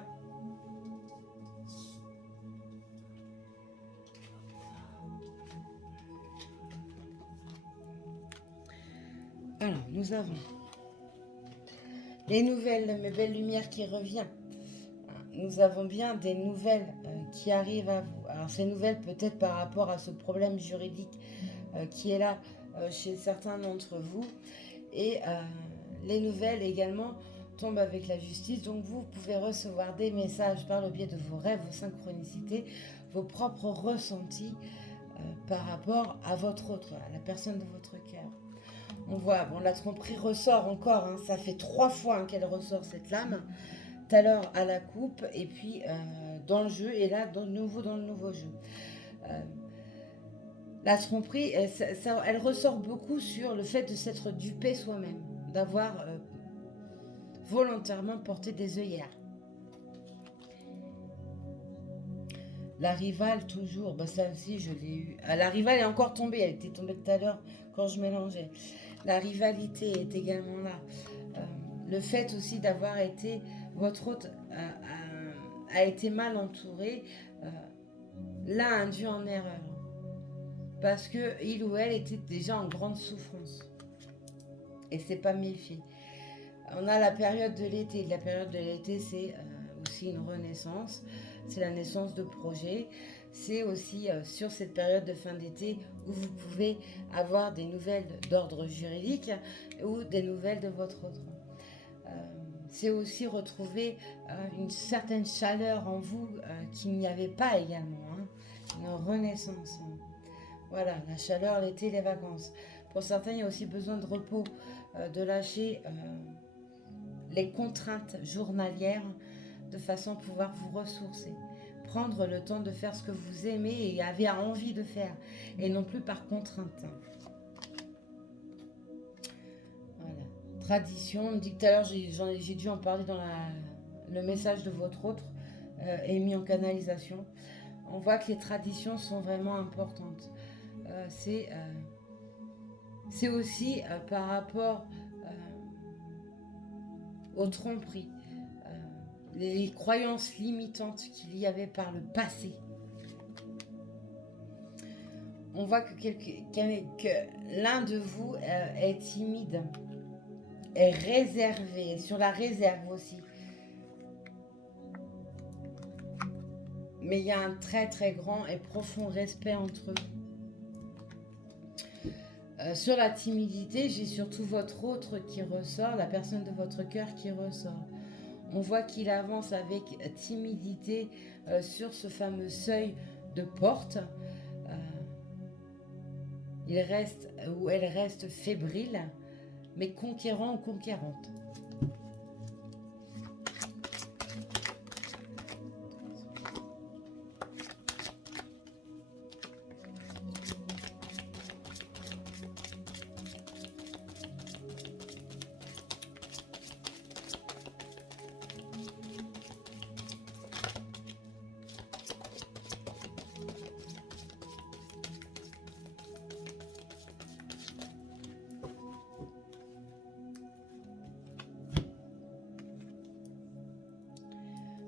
Alors, nous avons les nouvelles, mes belles lumières qui reviennent. Nous avons bien des nouvelles qui arrivent à vous. Alors, ces nouvelles, peut-être par rapport à ce problème juridique qui est là chez certains d'entre vous. Et les nouvelles également tombent avec la justice. Donc, vous pouvez recevoir des messages par le biais de vos rêves, vos synchronicités, vos propres ressentis par rapport à votre autre, à la personne de votre cœur. On voit, la tromperie ressort encore, ça fait 3 fois qu'elle ressort cette lame, tout à l'heure à la coupe, et puis dans le jeu, et là de nouveau dans le nouveau jeu. La tromperie, elle ressort beaucoup sur le fait de s'être dupé soi-même, d'avoir volontairement porté des œillères. La rivale, toujours. Bah, ça aussi, je l'ai eu. Ah, la rivale est encore tombée. Elle était tombée tout à l'heure quand je mélangeais. La rivalité est également là. Euh, le fait aussi d'avoir été... Votre hôte a été mal entouré, euh, l'a induit en erreur. Parce que il ou elle était déjà en grande souffrance. Et c'est pas méfié. On a la période de l'été. La période de l'été, c'est aussi une renaissance. C'est la naissance de projets. C'est aussi sur cette période de fin d'été où vous pouvez avoir des nouvelles d'ordre juridique ou des nouvelles de votre autre. C'est aussi retrouver une certaine chaleur en vous qu'il n'y avait pas également. Hein. Une renaissance. Hein. Voilà, la chaleur, l'été, les vacances. Pour certains, il y a aussi besoin de repos, de lâcher les contraintes journalières de façon à pouvoir vous ressourcer. Prendre le temps de faire ce que vous aimez et avez envie de faire, et non plus par contrainte. Voilà. Tradition, on me dit que tout à l'heure, j'ai dû en parler dans le message de votre autre, est mis en canalisation. On voit que les traditions sont vraiment importantes. C'est aussi par rapport aux tromperies, les croyances limitantes qu'il y avait par le passé. On voit que l'un de vous est timide, est réservé, sur la réserve aussi. Mais il y a un très très grand et profond respect entre vous. Sur la timidité, j'ai surtout votre autre qui ressort, la personne de votre cœur qui ressort. On voit qu'il avance avec timidité sur ce fameux seuil de porte. Il reste ou elle reste fébrile, mais conquérant ou conquérante.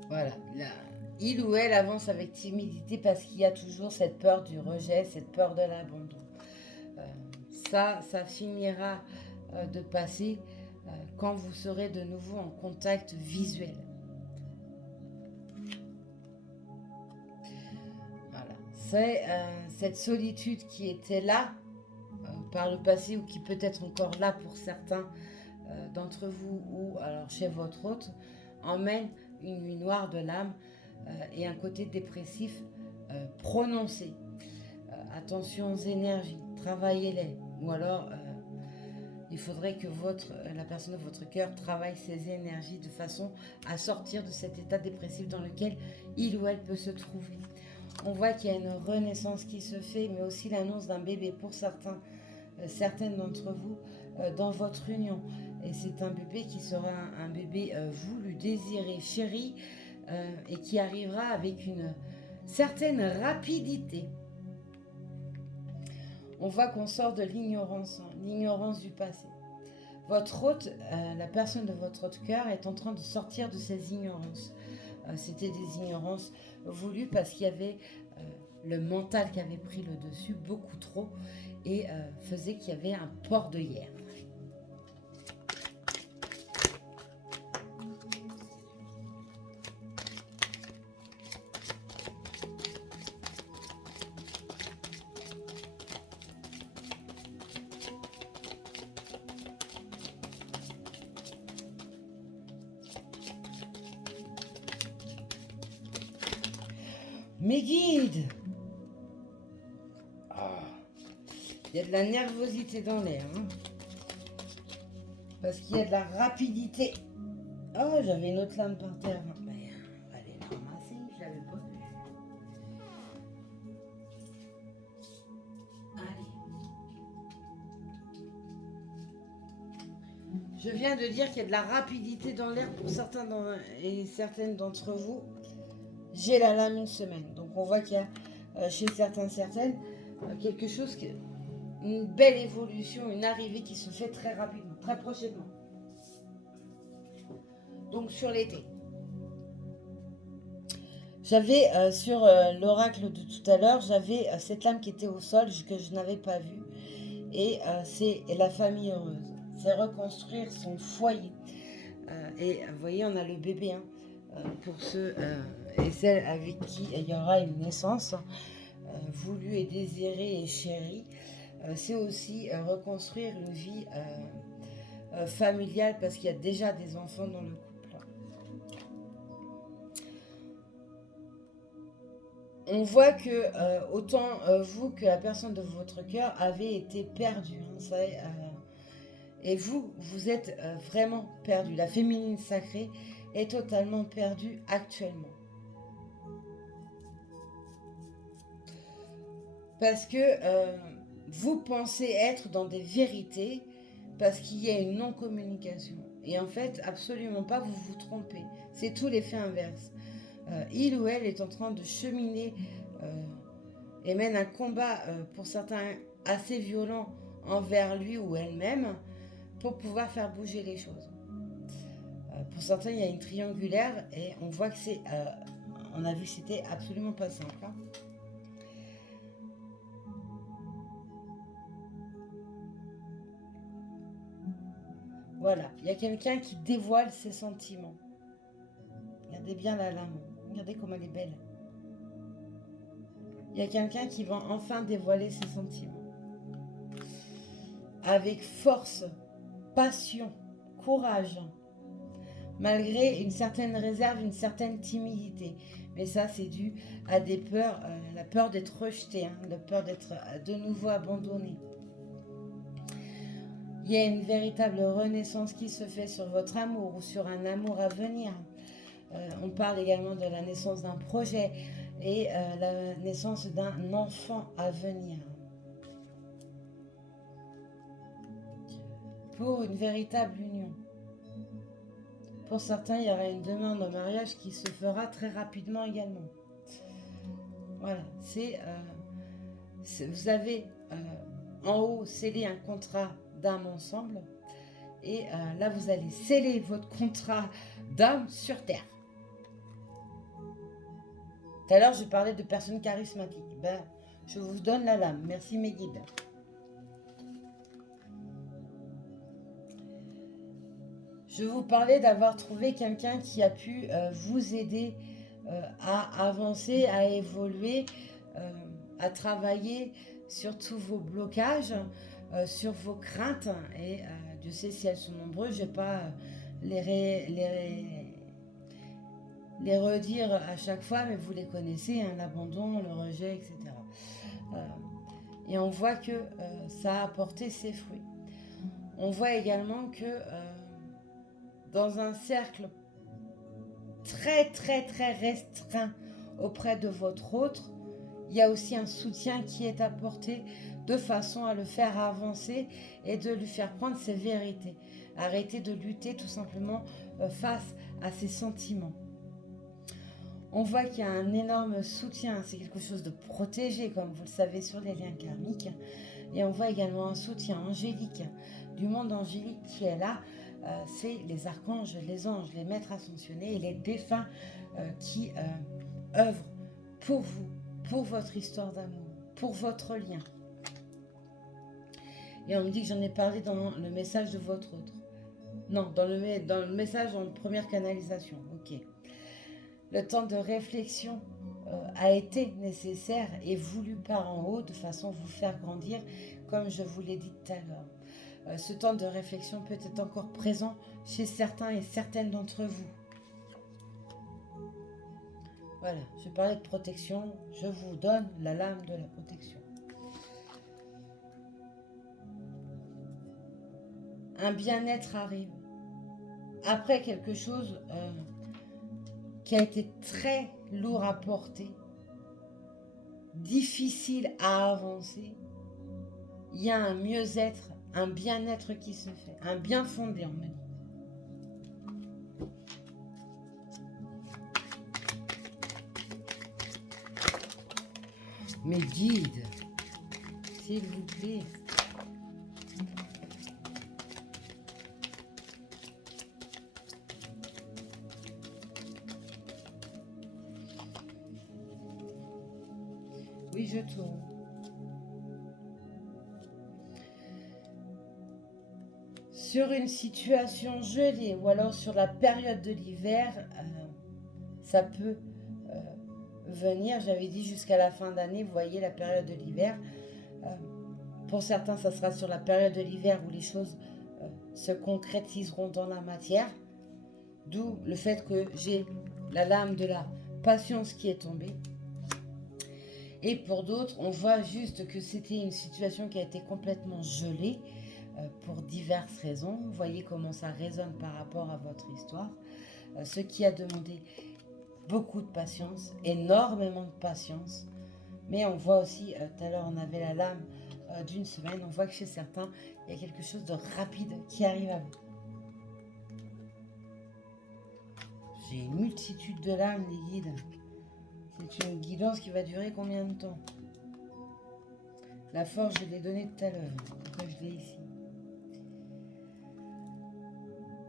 Voilà, il ou elle avance avec timidité parce qu'il y a toujours cette peur du rejet, cette peur de l'abandon. Ça finira de passer quand vous serez de nouveau en contact visuel. Voilà, c'est cette solitude qui était là par le passé ou qui peut être encore là pour certains d'entre vous ou alors chez votre hôte, emmène une nuit noire de l'âme et un côté dépressif prononcé. Attention aux énergies, travaillez-les. Ou alors, il faudrait que la personne de votre cœur travaille ses énergies de façon à sortir de cet état dépressif dans lequel il ou elle peut se trouver. On voit qu'il y a une renaissance qui se fait, mais aussi l'annonce d'un bébé pour certaines d'entre vous dans votre union. Et c'est un bébé qui sera un bébé voulu, désiré, chéri, et qui arrivera avec une certaine rapidité. On voit qu'on sort de l'ignorance, hein, l'ignorance du passé. Votre hôte, la personne de votre hôte cœur est en train de sortir de ces ignorances. C'était des ignorances voulues parce qu'il y avait le mental qui avait pris le dessus beaucoup trop et faisait qu'il y avait un port de hier. Mes guides! Il y a de la nervosité dans l'air. Hein, parce qu'il y a de la rapidité. Oh, j'avais une autre lame par terre. Mais, on va aller la ramasser, je l'avais pas vue. Allez. Je viens de dire qu'il y a de la rapidité dans l'air pour certains et certaines d'entre vous. J'ai la lame une semaine. Donc Donc on voit qu'il y a chez certaines, quelque chose, une belle évolution, une arrivée qui se fait très rapidement, très prochainement. Donc sur l'été. J'avais sur l'oracle de tout à l'heure, j'avais cette lame qui était au sol que je n'avais pas vue. Et c'est la famille heureuse. C'est reconstruire son foyer. Et vous voyez, on a le bébé. Hein, pour ceux et celles avec qui il y aura une naissance voulue et désirée et chérie. C'est aussi reconstruire une vie familiale parce qu'il y a déjà des enfants dans le couple. On voit que autant vous que la personne de votre cœur avez été perdue. Hein, et vous êtes vraiment perdu. La féminine sacrée est totalement perdue actuellement. Parce que vous pensez être dans des vérités parce qu'il y a une non-communication. Et en fait, absolument pas, vous vous trompez. C'est tout l'effet inverse. Il ou elle est en train de cheminer et mène un combat pour certains assez violent envers lui ou elle-même pour pouvoir faire bouger les choses. Pour certains, il y a une triangulaire et on voit que c'est... on a vu que c'était absolument pas simple. Hein. Voilà, il y a quelqu'un qui dévoile ses sentiments. Regardez bien la lame, regardez comme elle est belle. Il y a quelqu'un qui va enfin dévoiler ses sentiments. Avec force, passion, courage, malgré une certaine réserve, une certaine timidité. Mais ça, c'est dû à des peurs, la peur d'être rejeté, hein, la peur d'être de nouveau abandonné. Il y a une véritable renaissance qui se fait sur votre amour ou sur un amour à venir. On parle également de la naissance d'un projet et la naissance d'un enfant à venir. Pour une véritable union. Pour certains, il y aura une demande en mariage qui se fera très rapidement également. Voilà, vous avez en haut scellé un contrat d'âme ensemble et là vous allez sceller votre contrat d'âme sur terre. Tout à l'heure je parlais de personnes charismatiques. Ben, je vous donne la lame. Merci mes guides. Je vous parlais d'avoir trouvé quelqu'un qui a pu vous aider à avancer, à évoluer, à travailler sur tous vos blocages, sur vos craintes. Et Dieu sait si elles sont nombreuses, je ne vais pas les redire à chaque fois, mais vous les connaissez, hein, l'abandon, le rejet, etc. Et on voit que ça a apporté ses fruits. On voit également que dans un cercle très très très restreint auprès de votre autre, il y a aussi un soutien qui est apporté de façon à le faire avancer et de lui faire prendre ses vérités. Arrêter de lutter tout simplement face à ses sentiments. On voit qu'il y a un énorme soutien, c'est quelque chose de protégé comme vous le savez sur les liens karmiques. Et on voit également un soutien angélique, du monde angélique qui est là. C'est les archanges, les anges, les maîtres ascensionnés et les défunts qui œuvrent pour vous, pour votre histoire d'amour, pour votre lien. Et on me dit que j'en ai parlé dans le message de votre autre. Non, dans le message en première canalisation. Ok. Le temps de réflexion a été nécessaire et voulu par en haut de façon à vous faire grandir, comme je vous l'ai dit tout à l'heure. Ce temps de réflexion peut être encore présent chez certains et certaines d'entre vous. Voilà, je parlais de protection, je vous donne la lame de la protection. Un bien-être arrive. Après quelque chose qui a été très lourd à porter, difficile à avancer, il y a un mieux-être, un bien-être qui se fait, un bien fondé, on me dit. Mes guides, s'il vous plaît. Oui, je tourne. Sur une situation gelée ou alors sur la période de l'hiver, ça peut venir, j'avais dit jusqu'à la fin d'année, vous voyez la période de l'hiver. Pour certains, ça sera sur la période de l'hiver où les choses se concrétiseront dans la matière. D'où le fait que j'ai la lame de la patience qui est tombée. Et pour d'autres, on voit juste que c'était une situation qui a été complètement gelée pour diverses raisons. Vous voyez comment ça résonne par rapport à votre histoire. Ce qui a demandé beaucoup de patience, énormément de patience. Mais on voit aussi, tout à l'heure on avait la lame d'une semaine, on voit que chez certains, il y a quelque chose de rapide qui arrive à vous. J'ai une multitude de lames, les guides. C'est une guidance qui va durer combien de temps? La force, je l'ai donnée tout à l'heure. Pourquoi je l'ai ici?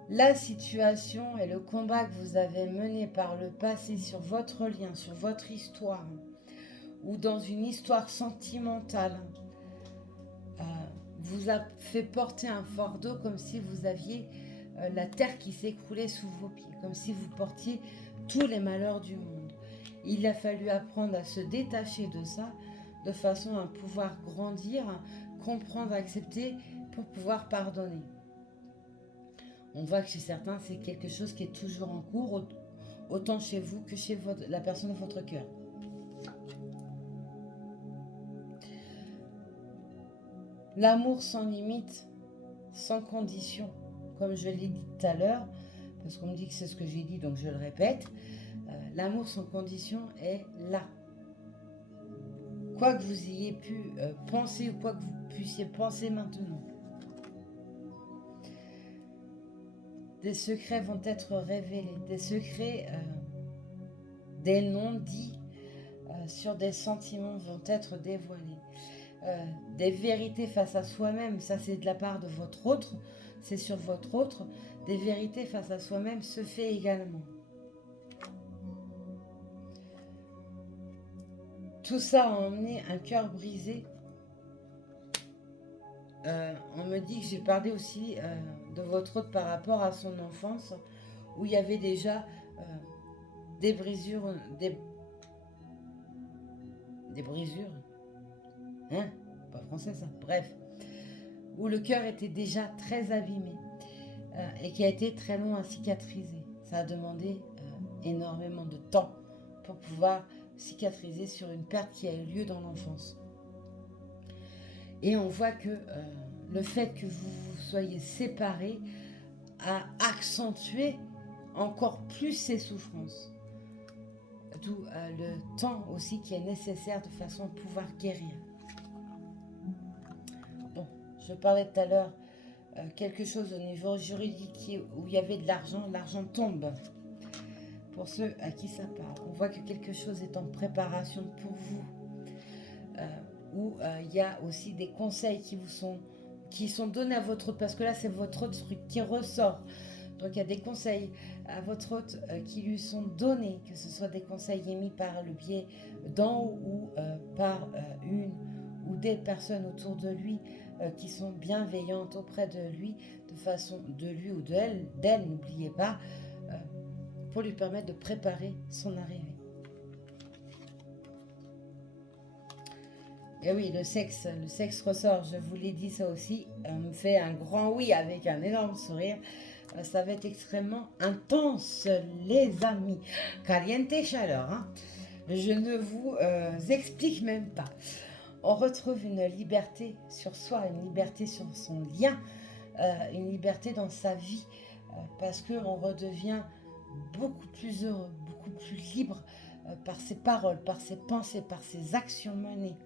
La situation et le combat que vous avez mené par le passé sur votre lien, sur votre histoire, ou dans une histoire sentimentale, vous a fait porter un fardeau comme si vous aviez la terre qui s'écroulait sous vos pieds, comme si vous portiez tous les malheurs du monde. Il a fallu apprendre à se détacher de ça, de façon à pouvoir grandir, comprendre, accepter, pour pouvoir pardonner. On voit que chez certains, c'est quelque chose qui est toujours en cours, autant chez vous que chez la personne de votre cœur. L'amour sans limite, sans condition, comme je l'ai dit tout à l'heure, parce qu'on me dit que c'est ce que j'ai dit, donc je le répète. L'amour sans condition est là. Quoi que vous ayez pu penser ou quoi que vous puissiez penser maintenant. Des secrets vont être révélés, des secrets, des non-dits sur des sentiments vont être dévoilés. Des vérités face à soi-même, ça c'est de la part de votre autre, c'est sur votre autre. Des vérités face à soi-même se fait également. Tout ça a emmené un cœur brisé. On me dit que j'ai parlé aussi de votre autre par rapport à son enfance, où il y avait déjà des brisures, des brisures, hein, pas français ça, bref, où le cœur était déjà très abîmé et qui a été très long à cicatriser. Ça a demandé énormément de temps pour pouvoir cicatriser sur une perte qui a eu lieu dans l'enfance. Et on voit que le fait que vous vous soyez séparés a accentué encore plus ces souffrances. D'où le temps aussi qui est nécessaire de façon à pouvoir guérir. Bon, je parlais tout à l'heure quelque chose au niveau juridique où il y avait de l'argent tombe. Pour ceux à qui ça parle, on voit que quelque chose est en préparation pour vous. Où il y a aussi des conseils qui sont donnés à votre hôte, parce que là c'est votre hôte qui ressort. Donc il y a des conseils à votre hôte qui lui sont donnés, que ce soit des conseils émis par le biais d'en haut ou par une ou des personnes autour de lui qui sont bienveillantes auprès de lui, de façon de lui ou d'elle, n'oubliez pas, pour lui permettre de préparer son arrivée. Et oui, le sexe ressort, je vous l'ai dit ça aussi, me fait un grand oui avec un énorme sourire. Ça va être extrêmement intense, les amis. Caliente chaleur, hein. Je ne vous explique même pas. On retrouve une liberté sur soi, une liberté sur son lien, une liberté dans sa vie, parce qu'on redevient beaucoup plus heureux, beaucoup plus libre par ses paroles, par ses pensées, par ses actions menées.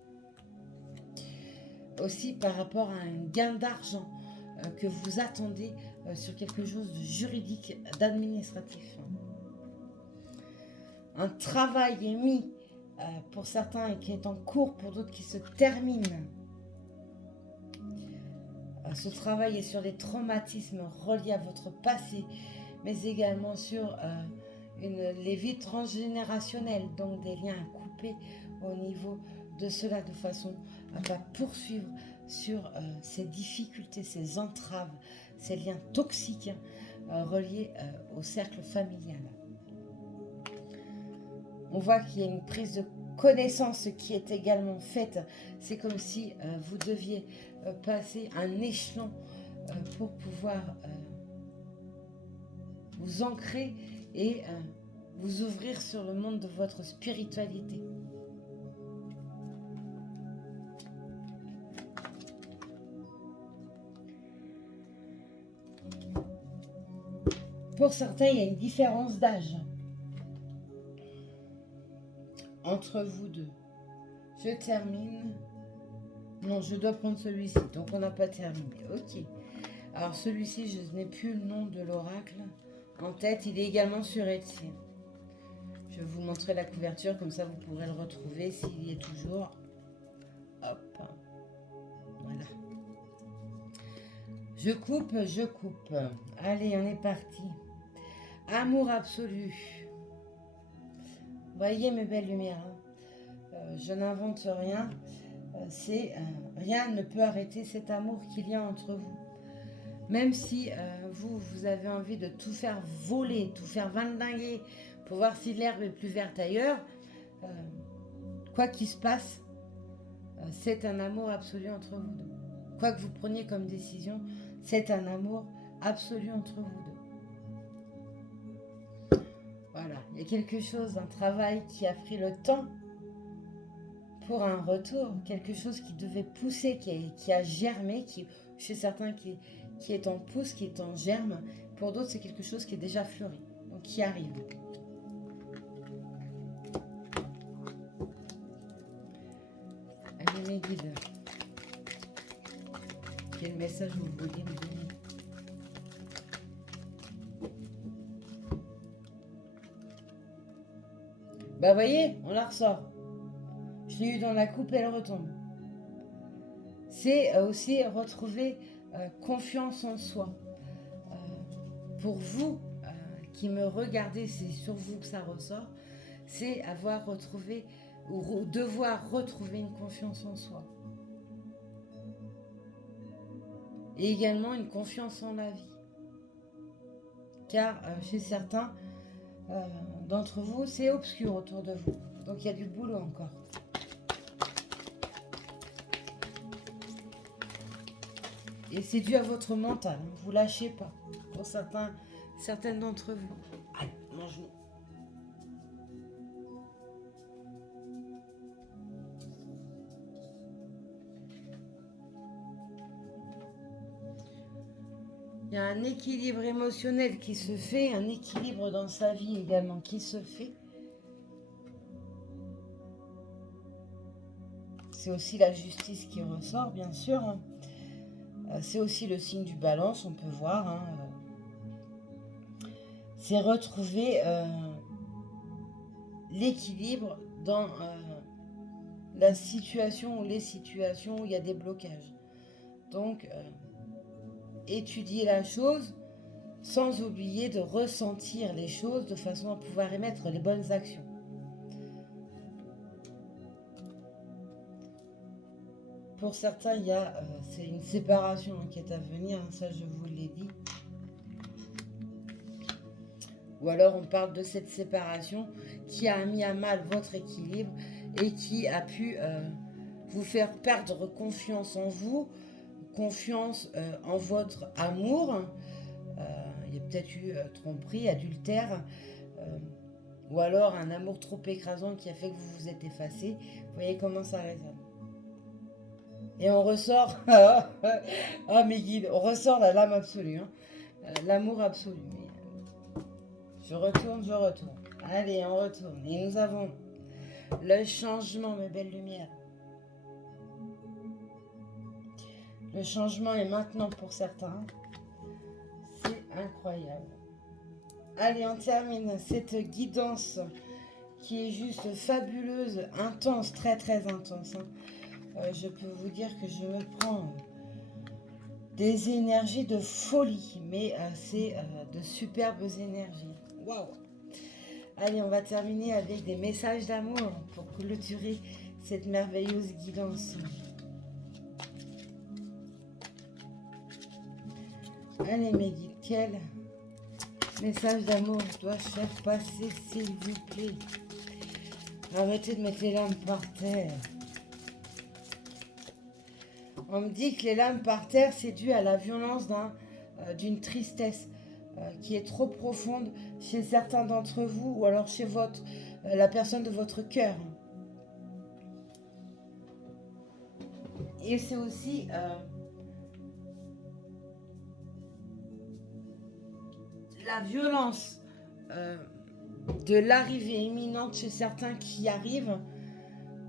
Aussi par rapport à un gain d'argent que vous attendez sur quelque chose de juridique, d'administratif. Un travail est mis pour certains et qui est en cours, pour d'autres qui se termine. Ce travail est sur les traumatismes reliés à votre passé, mais également sur les vies transgénérationnelles, donc des liens à couper au niveau de cela, de façon à ne pas poursuivre sur ces difficultés, ces entraves, ces liens toxiques reliés au cercle familial. On voit qu'il y a une prise de connaissance qui est également faite. C'est comme si vous deviez passer un échelon pour pouvoir vous ancrer et vous ouvrir sur le monde de votre spiritualité. Pour certains, il y a une différence d'âge entre vous deux. Je termine. Non, je dois prendre celui-ci. Donc, on n'a pas terminé. Ok. Alors, celui-ci, je n'ai plus le nom de l'oracle en tête. Il est également sur Etsy. Je vais vous montrer la couverture. Comme ça, vous pourrez le retrouver s'il y est toujours. Hop. Voilà. Je coupe, je coupe. Allez, on est parti. Amour absolu. Voyez mes belles lumières. Je n'invente rien. Rien ne peut arrêter cet amour qu'il y a entre vous. Même si vous avez envie de tout faire voler, tout faire valdinguer pour voir si l'herbe est plus verte ailleurs, quoi qu'il se passe, c'est un amour absolu entre vous deux. Quoi que vous preniez comme décision, c'est un amour absolu entre vous deux. Voilà, il y a quelque chose, un travail qui a pris le temps pour un retour, quelque chose qui devait pousser, qui a germé, chez certains qui est en pousse, qui est en germe, pour d'autres c'est quelque chose qui est déjà fleuri, donc qui arrive. Allez mes guides, quel message vous vouliez me donner? Bah voyez, on la ressort. Je l'ai eu dans la coupe et elle retombe. C'est aussi retrouver confiance en soi. Pour vous qui me regardez, c'est sur vous que ça ressort, c'est avoir retrouvé ou devoir retrouver une confiance en soi. Et également une confiance en la vie. Car chez certains d'entre vous, c'est obscur autour de vous. Donc il y a du boulot encore. Et c'est dû à votre mental. Vous lâchez pas. Pour certaines d'entre vous. Allez, mange-nous. Il y a un équilibre émotionnel qui se fait, un équilibre dans sa vie également qui se fait. C'est aussi la justice qui ressort, bien sûr. C'est aussi le signe du balance, on peut voir. C'est retrouver l'équilibre dans la situation ou les situations où il y a des blocages. Donc, étudier la chose sans oublier de ressentir les choses de façon à pouvoir émettre les bonnes actions. Pour certains, c'est une séparation qui est à venir, ça je vous l'ai dit. Ou alors on parle de cette séparation qui a mis à mal votre équilibre et qui a pu vous faire perdre confiance en vous, confiance en votre amour. Il y a peut-être eu tromperie, adultère, ou alors un amour trop écrasant qui a fait que vous vous êtes effacé. Vous voyez comment ça résonne. Et on ressort, ah mes guides, on ressort la lame absolue, l'amour absolu. Je retourne. Allez, on retourne. Et nous avons le changement, mes belles lumières. Le changement est maintenant pour certains. C'est incroyable. Allez, on termine cette guidance qui est juste fabuleuse, intense, très très intense. Je peux vous dire que je me prends des énergies de folie, mais c'est de superbes énergies. Waouh! Allez, on va terminer avec des messages d'amour pour clôturer cette merveilleuse guidance. Allez, mes guides, quel message d'amour dois-je faire passer, s'il vous plaît? Arrêtez de mettre les lames par terre. On me dit que les lames par terre, c'est dû à la violence d'une tristesse qui est trop profonde chez certains d'entre vous ou alors chez la personne de votre cœur. Et c'est aussi la violence de l'arrivée imminente chez certains qui arrivent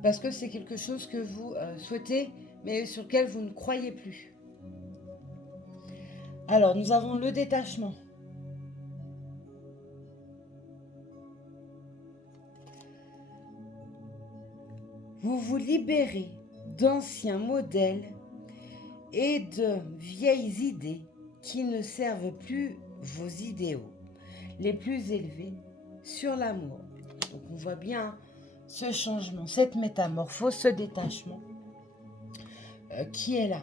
parce que c'est quelque chose que vous souhaitez mais sur lequel vous ne croyez plus. Alors, nous avons le détachement. Vous vous libérez d'anciens modèles et de vieilles idées qui ne servent plus vos idéaux les plus élevés sur l'amour. Donc on voit bien ce changement, cette métamorphose, ce détachement qui est là.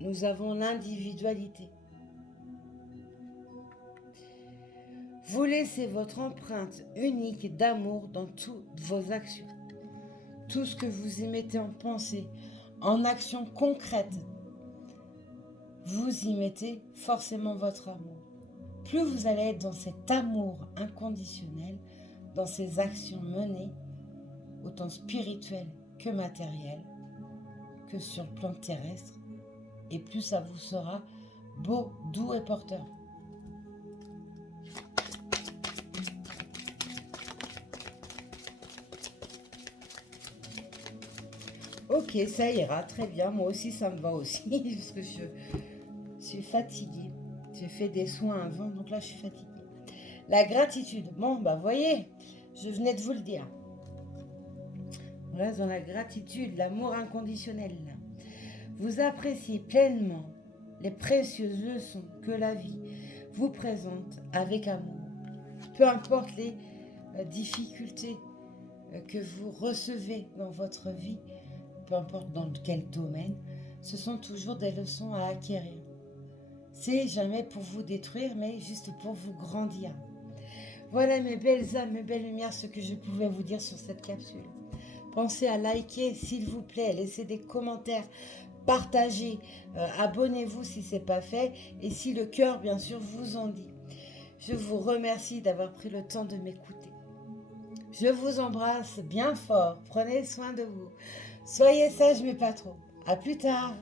Nous avons l'individualité. Vous laissez votre empreinte unique d'amour dans toutes vos actions. Tout ce que vous y mettez en pensée, en action concrète, vous y mettez forcément votre amour. Plus vous allez être dans cet amour inconditionnel, dans ces actions menées, autant spirituelles que matérielles, que sur le plan terrestre, et plus ça vous sera beau, doux et porteur. Ok, ça ira, très bien. Moi aussi, ça me va aussi, parce que je suis fatiguée. J'ai fait des soins avant, donc là, je suis fatiguée. La gratitude. Bon, bah, voyez, je venais de vous le dire. On reste dans la gratitude, l'amour inconditionnel. Vous appréciez pleinement les précieuses leçons que la vie vous présente avec amour. Peu importe les difficultés que vous recevez dans votre vie, peu importe dans quel domaine, ce sont toujours des leçons à acquérir. C'est jamais pour vous détruire, mais juste pour vous grandir. Voilà mes belles âmes, mes belles lumières, ce que je pouvais vous dire sur cette capsule. Pensez à liker, s'il vous plaît, laissez des commentaires, partagez, abonnez-vous si ce n'est pas fait, et si le cœur, bien sûr, vous en dit. Je vous remercie d'avoir pris le temps de m'écouter. Je vous embrasse bien fort, prenez soin de vous. Soyez sages mais pas trop. À plus tard.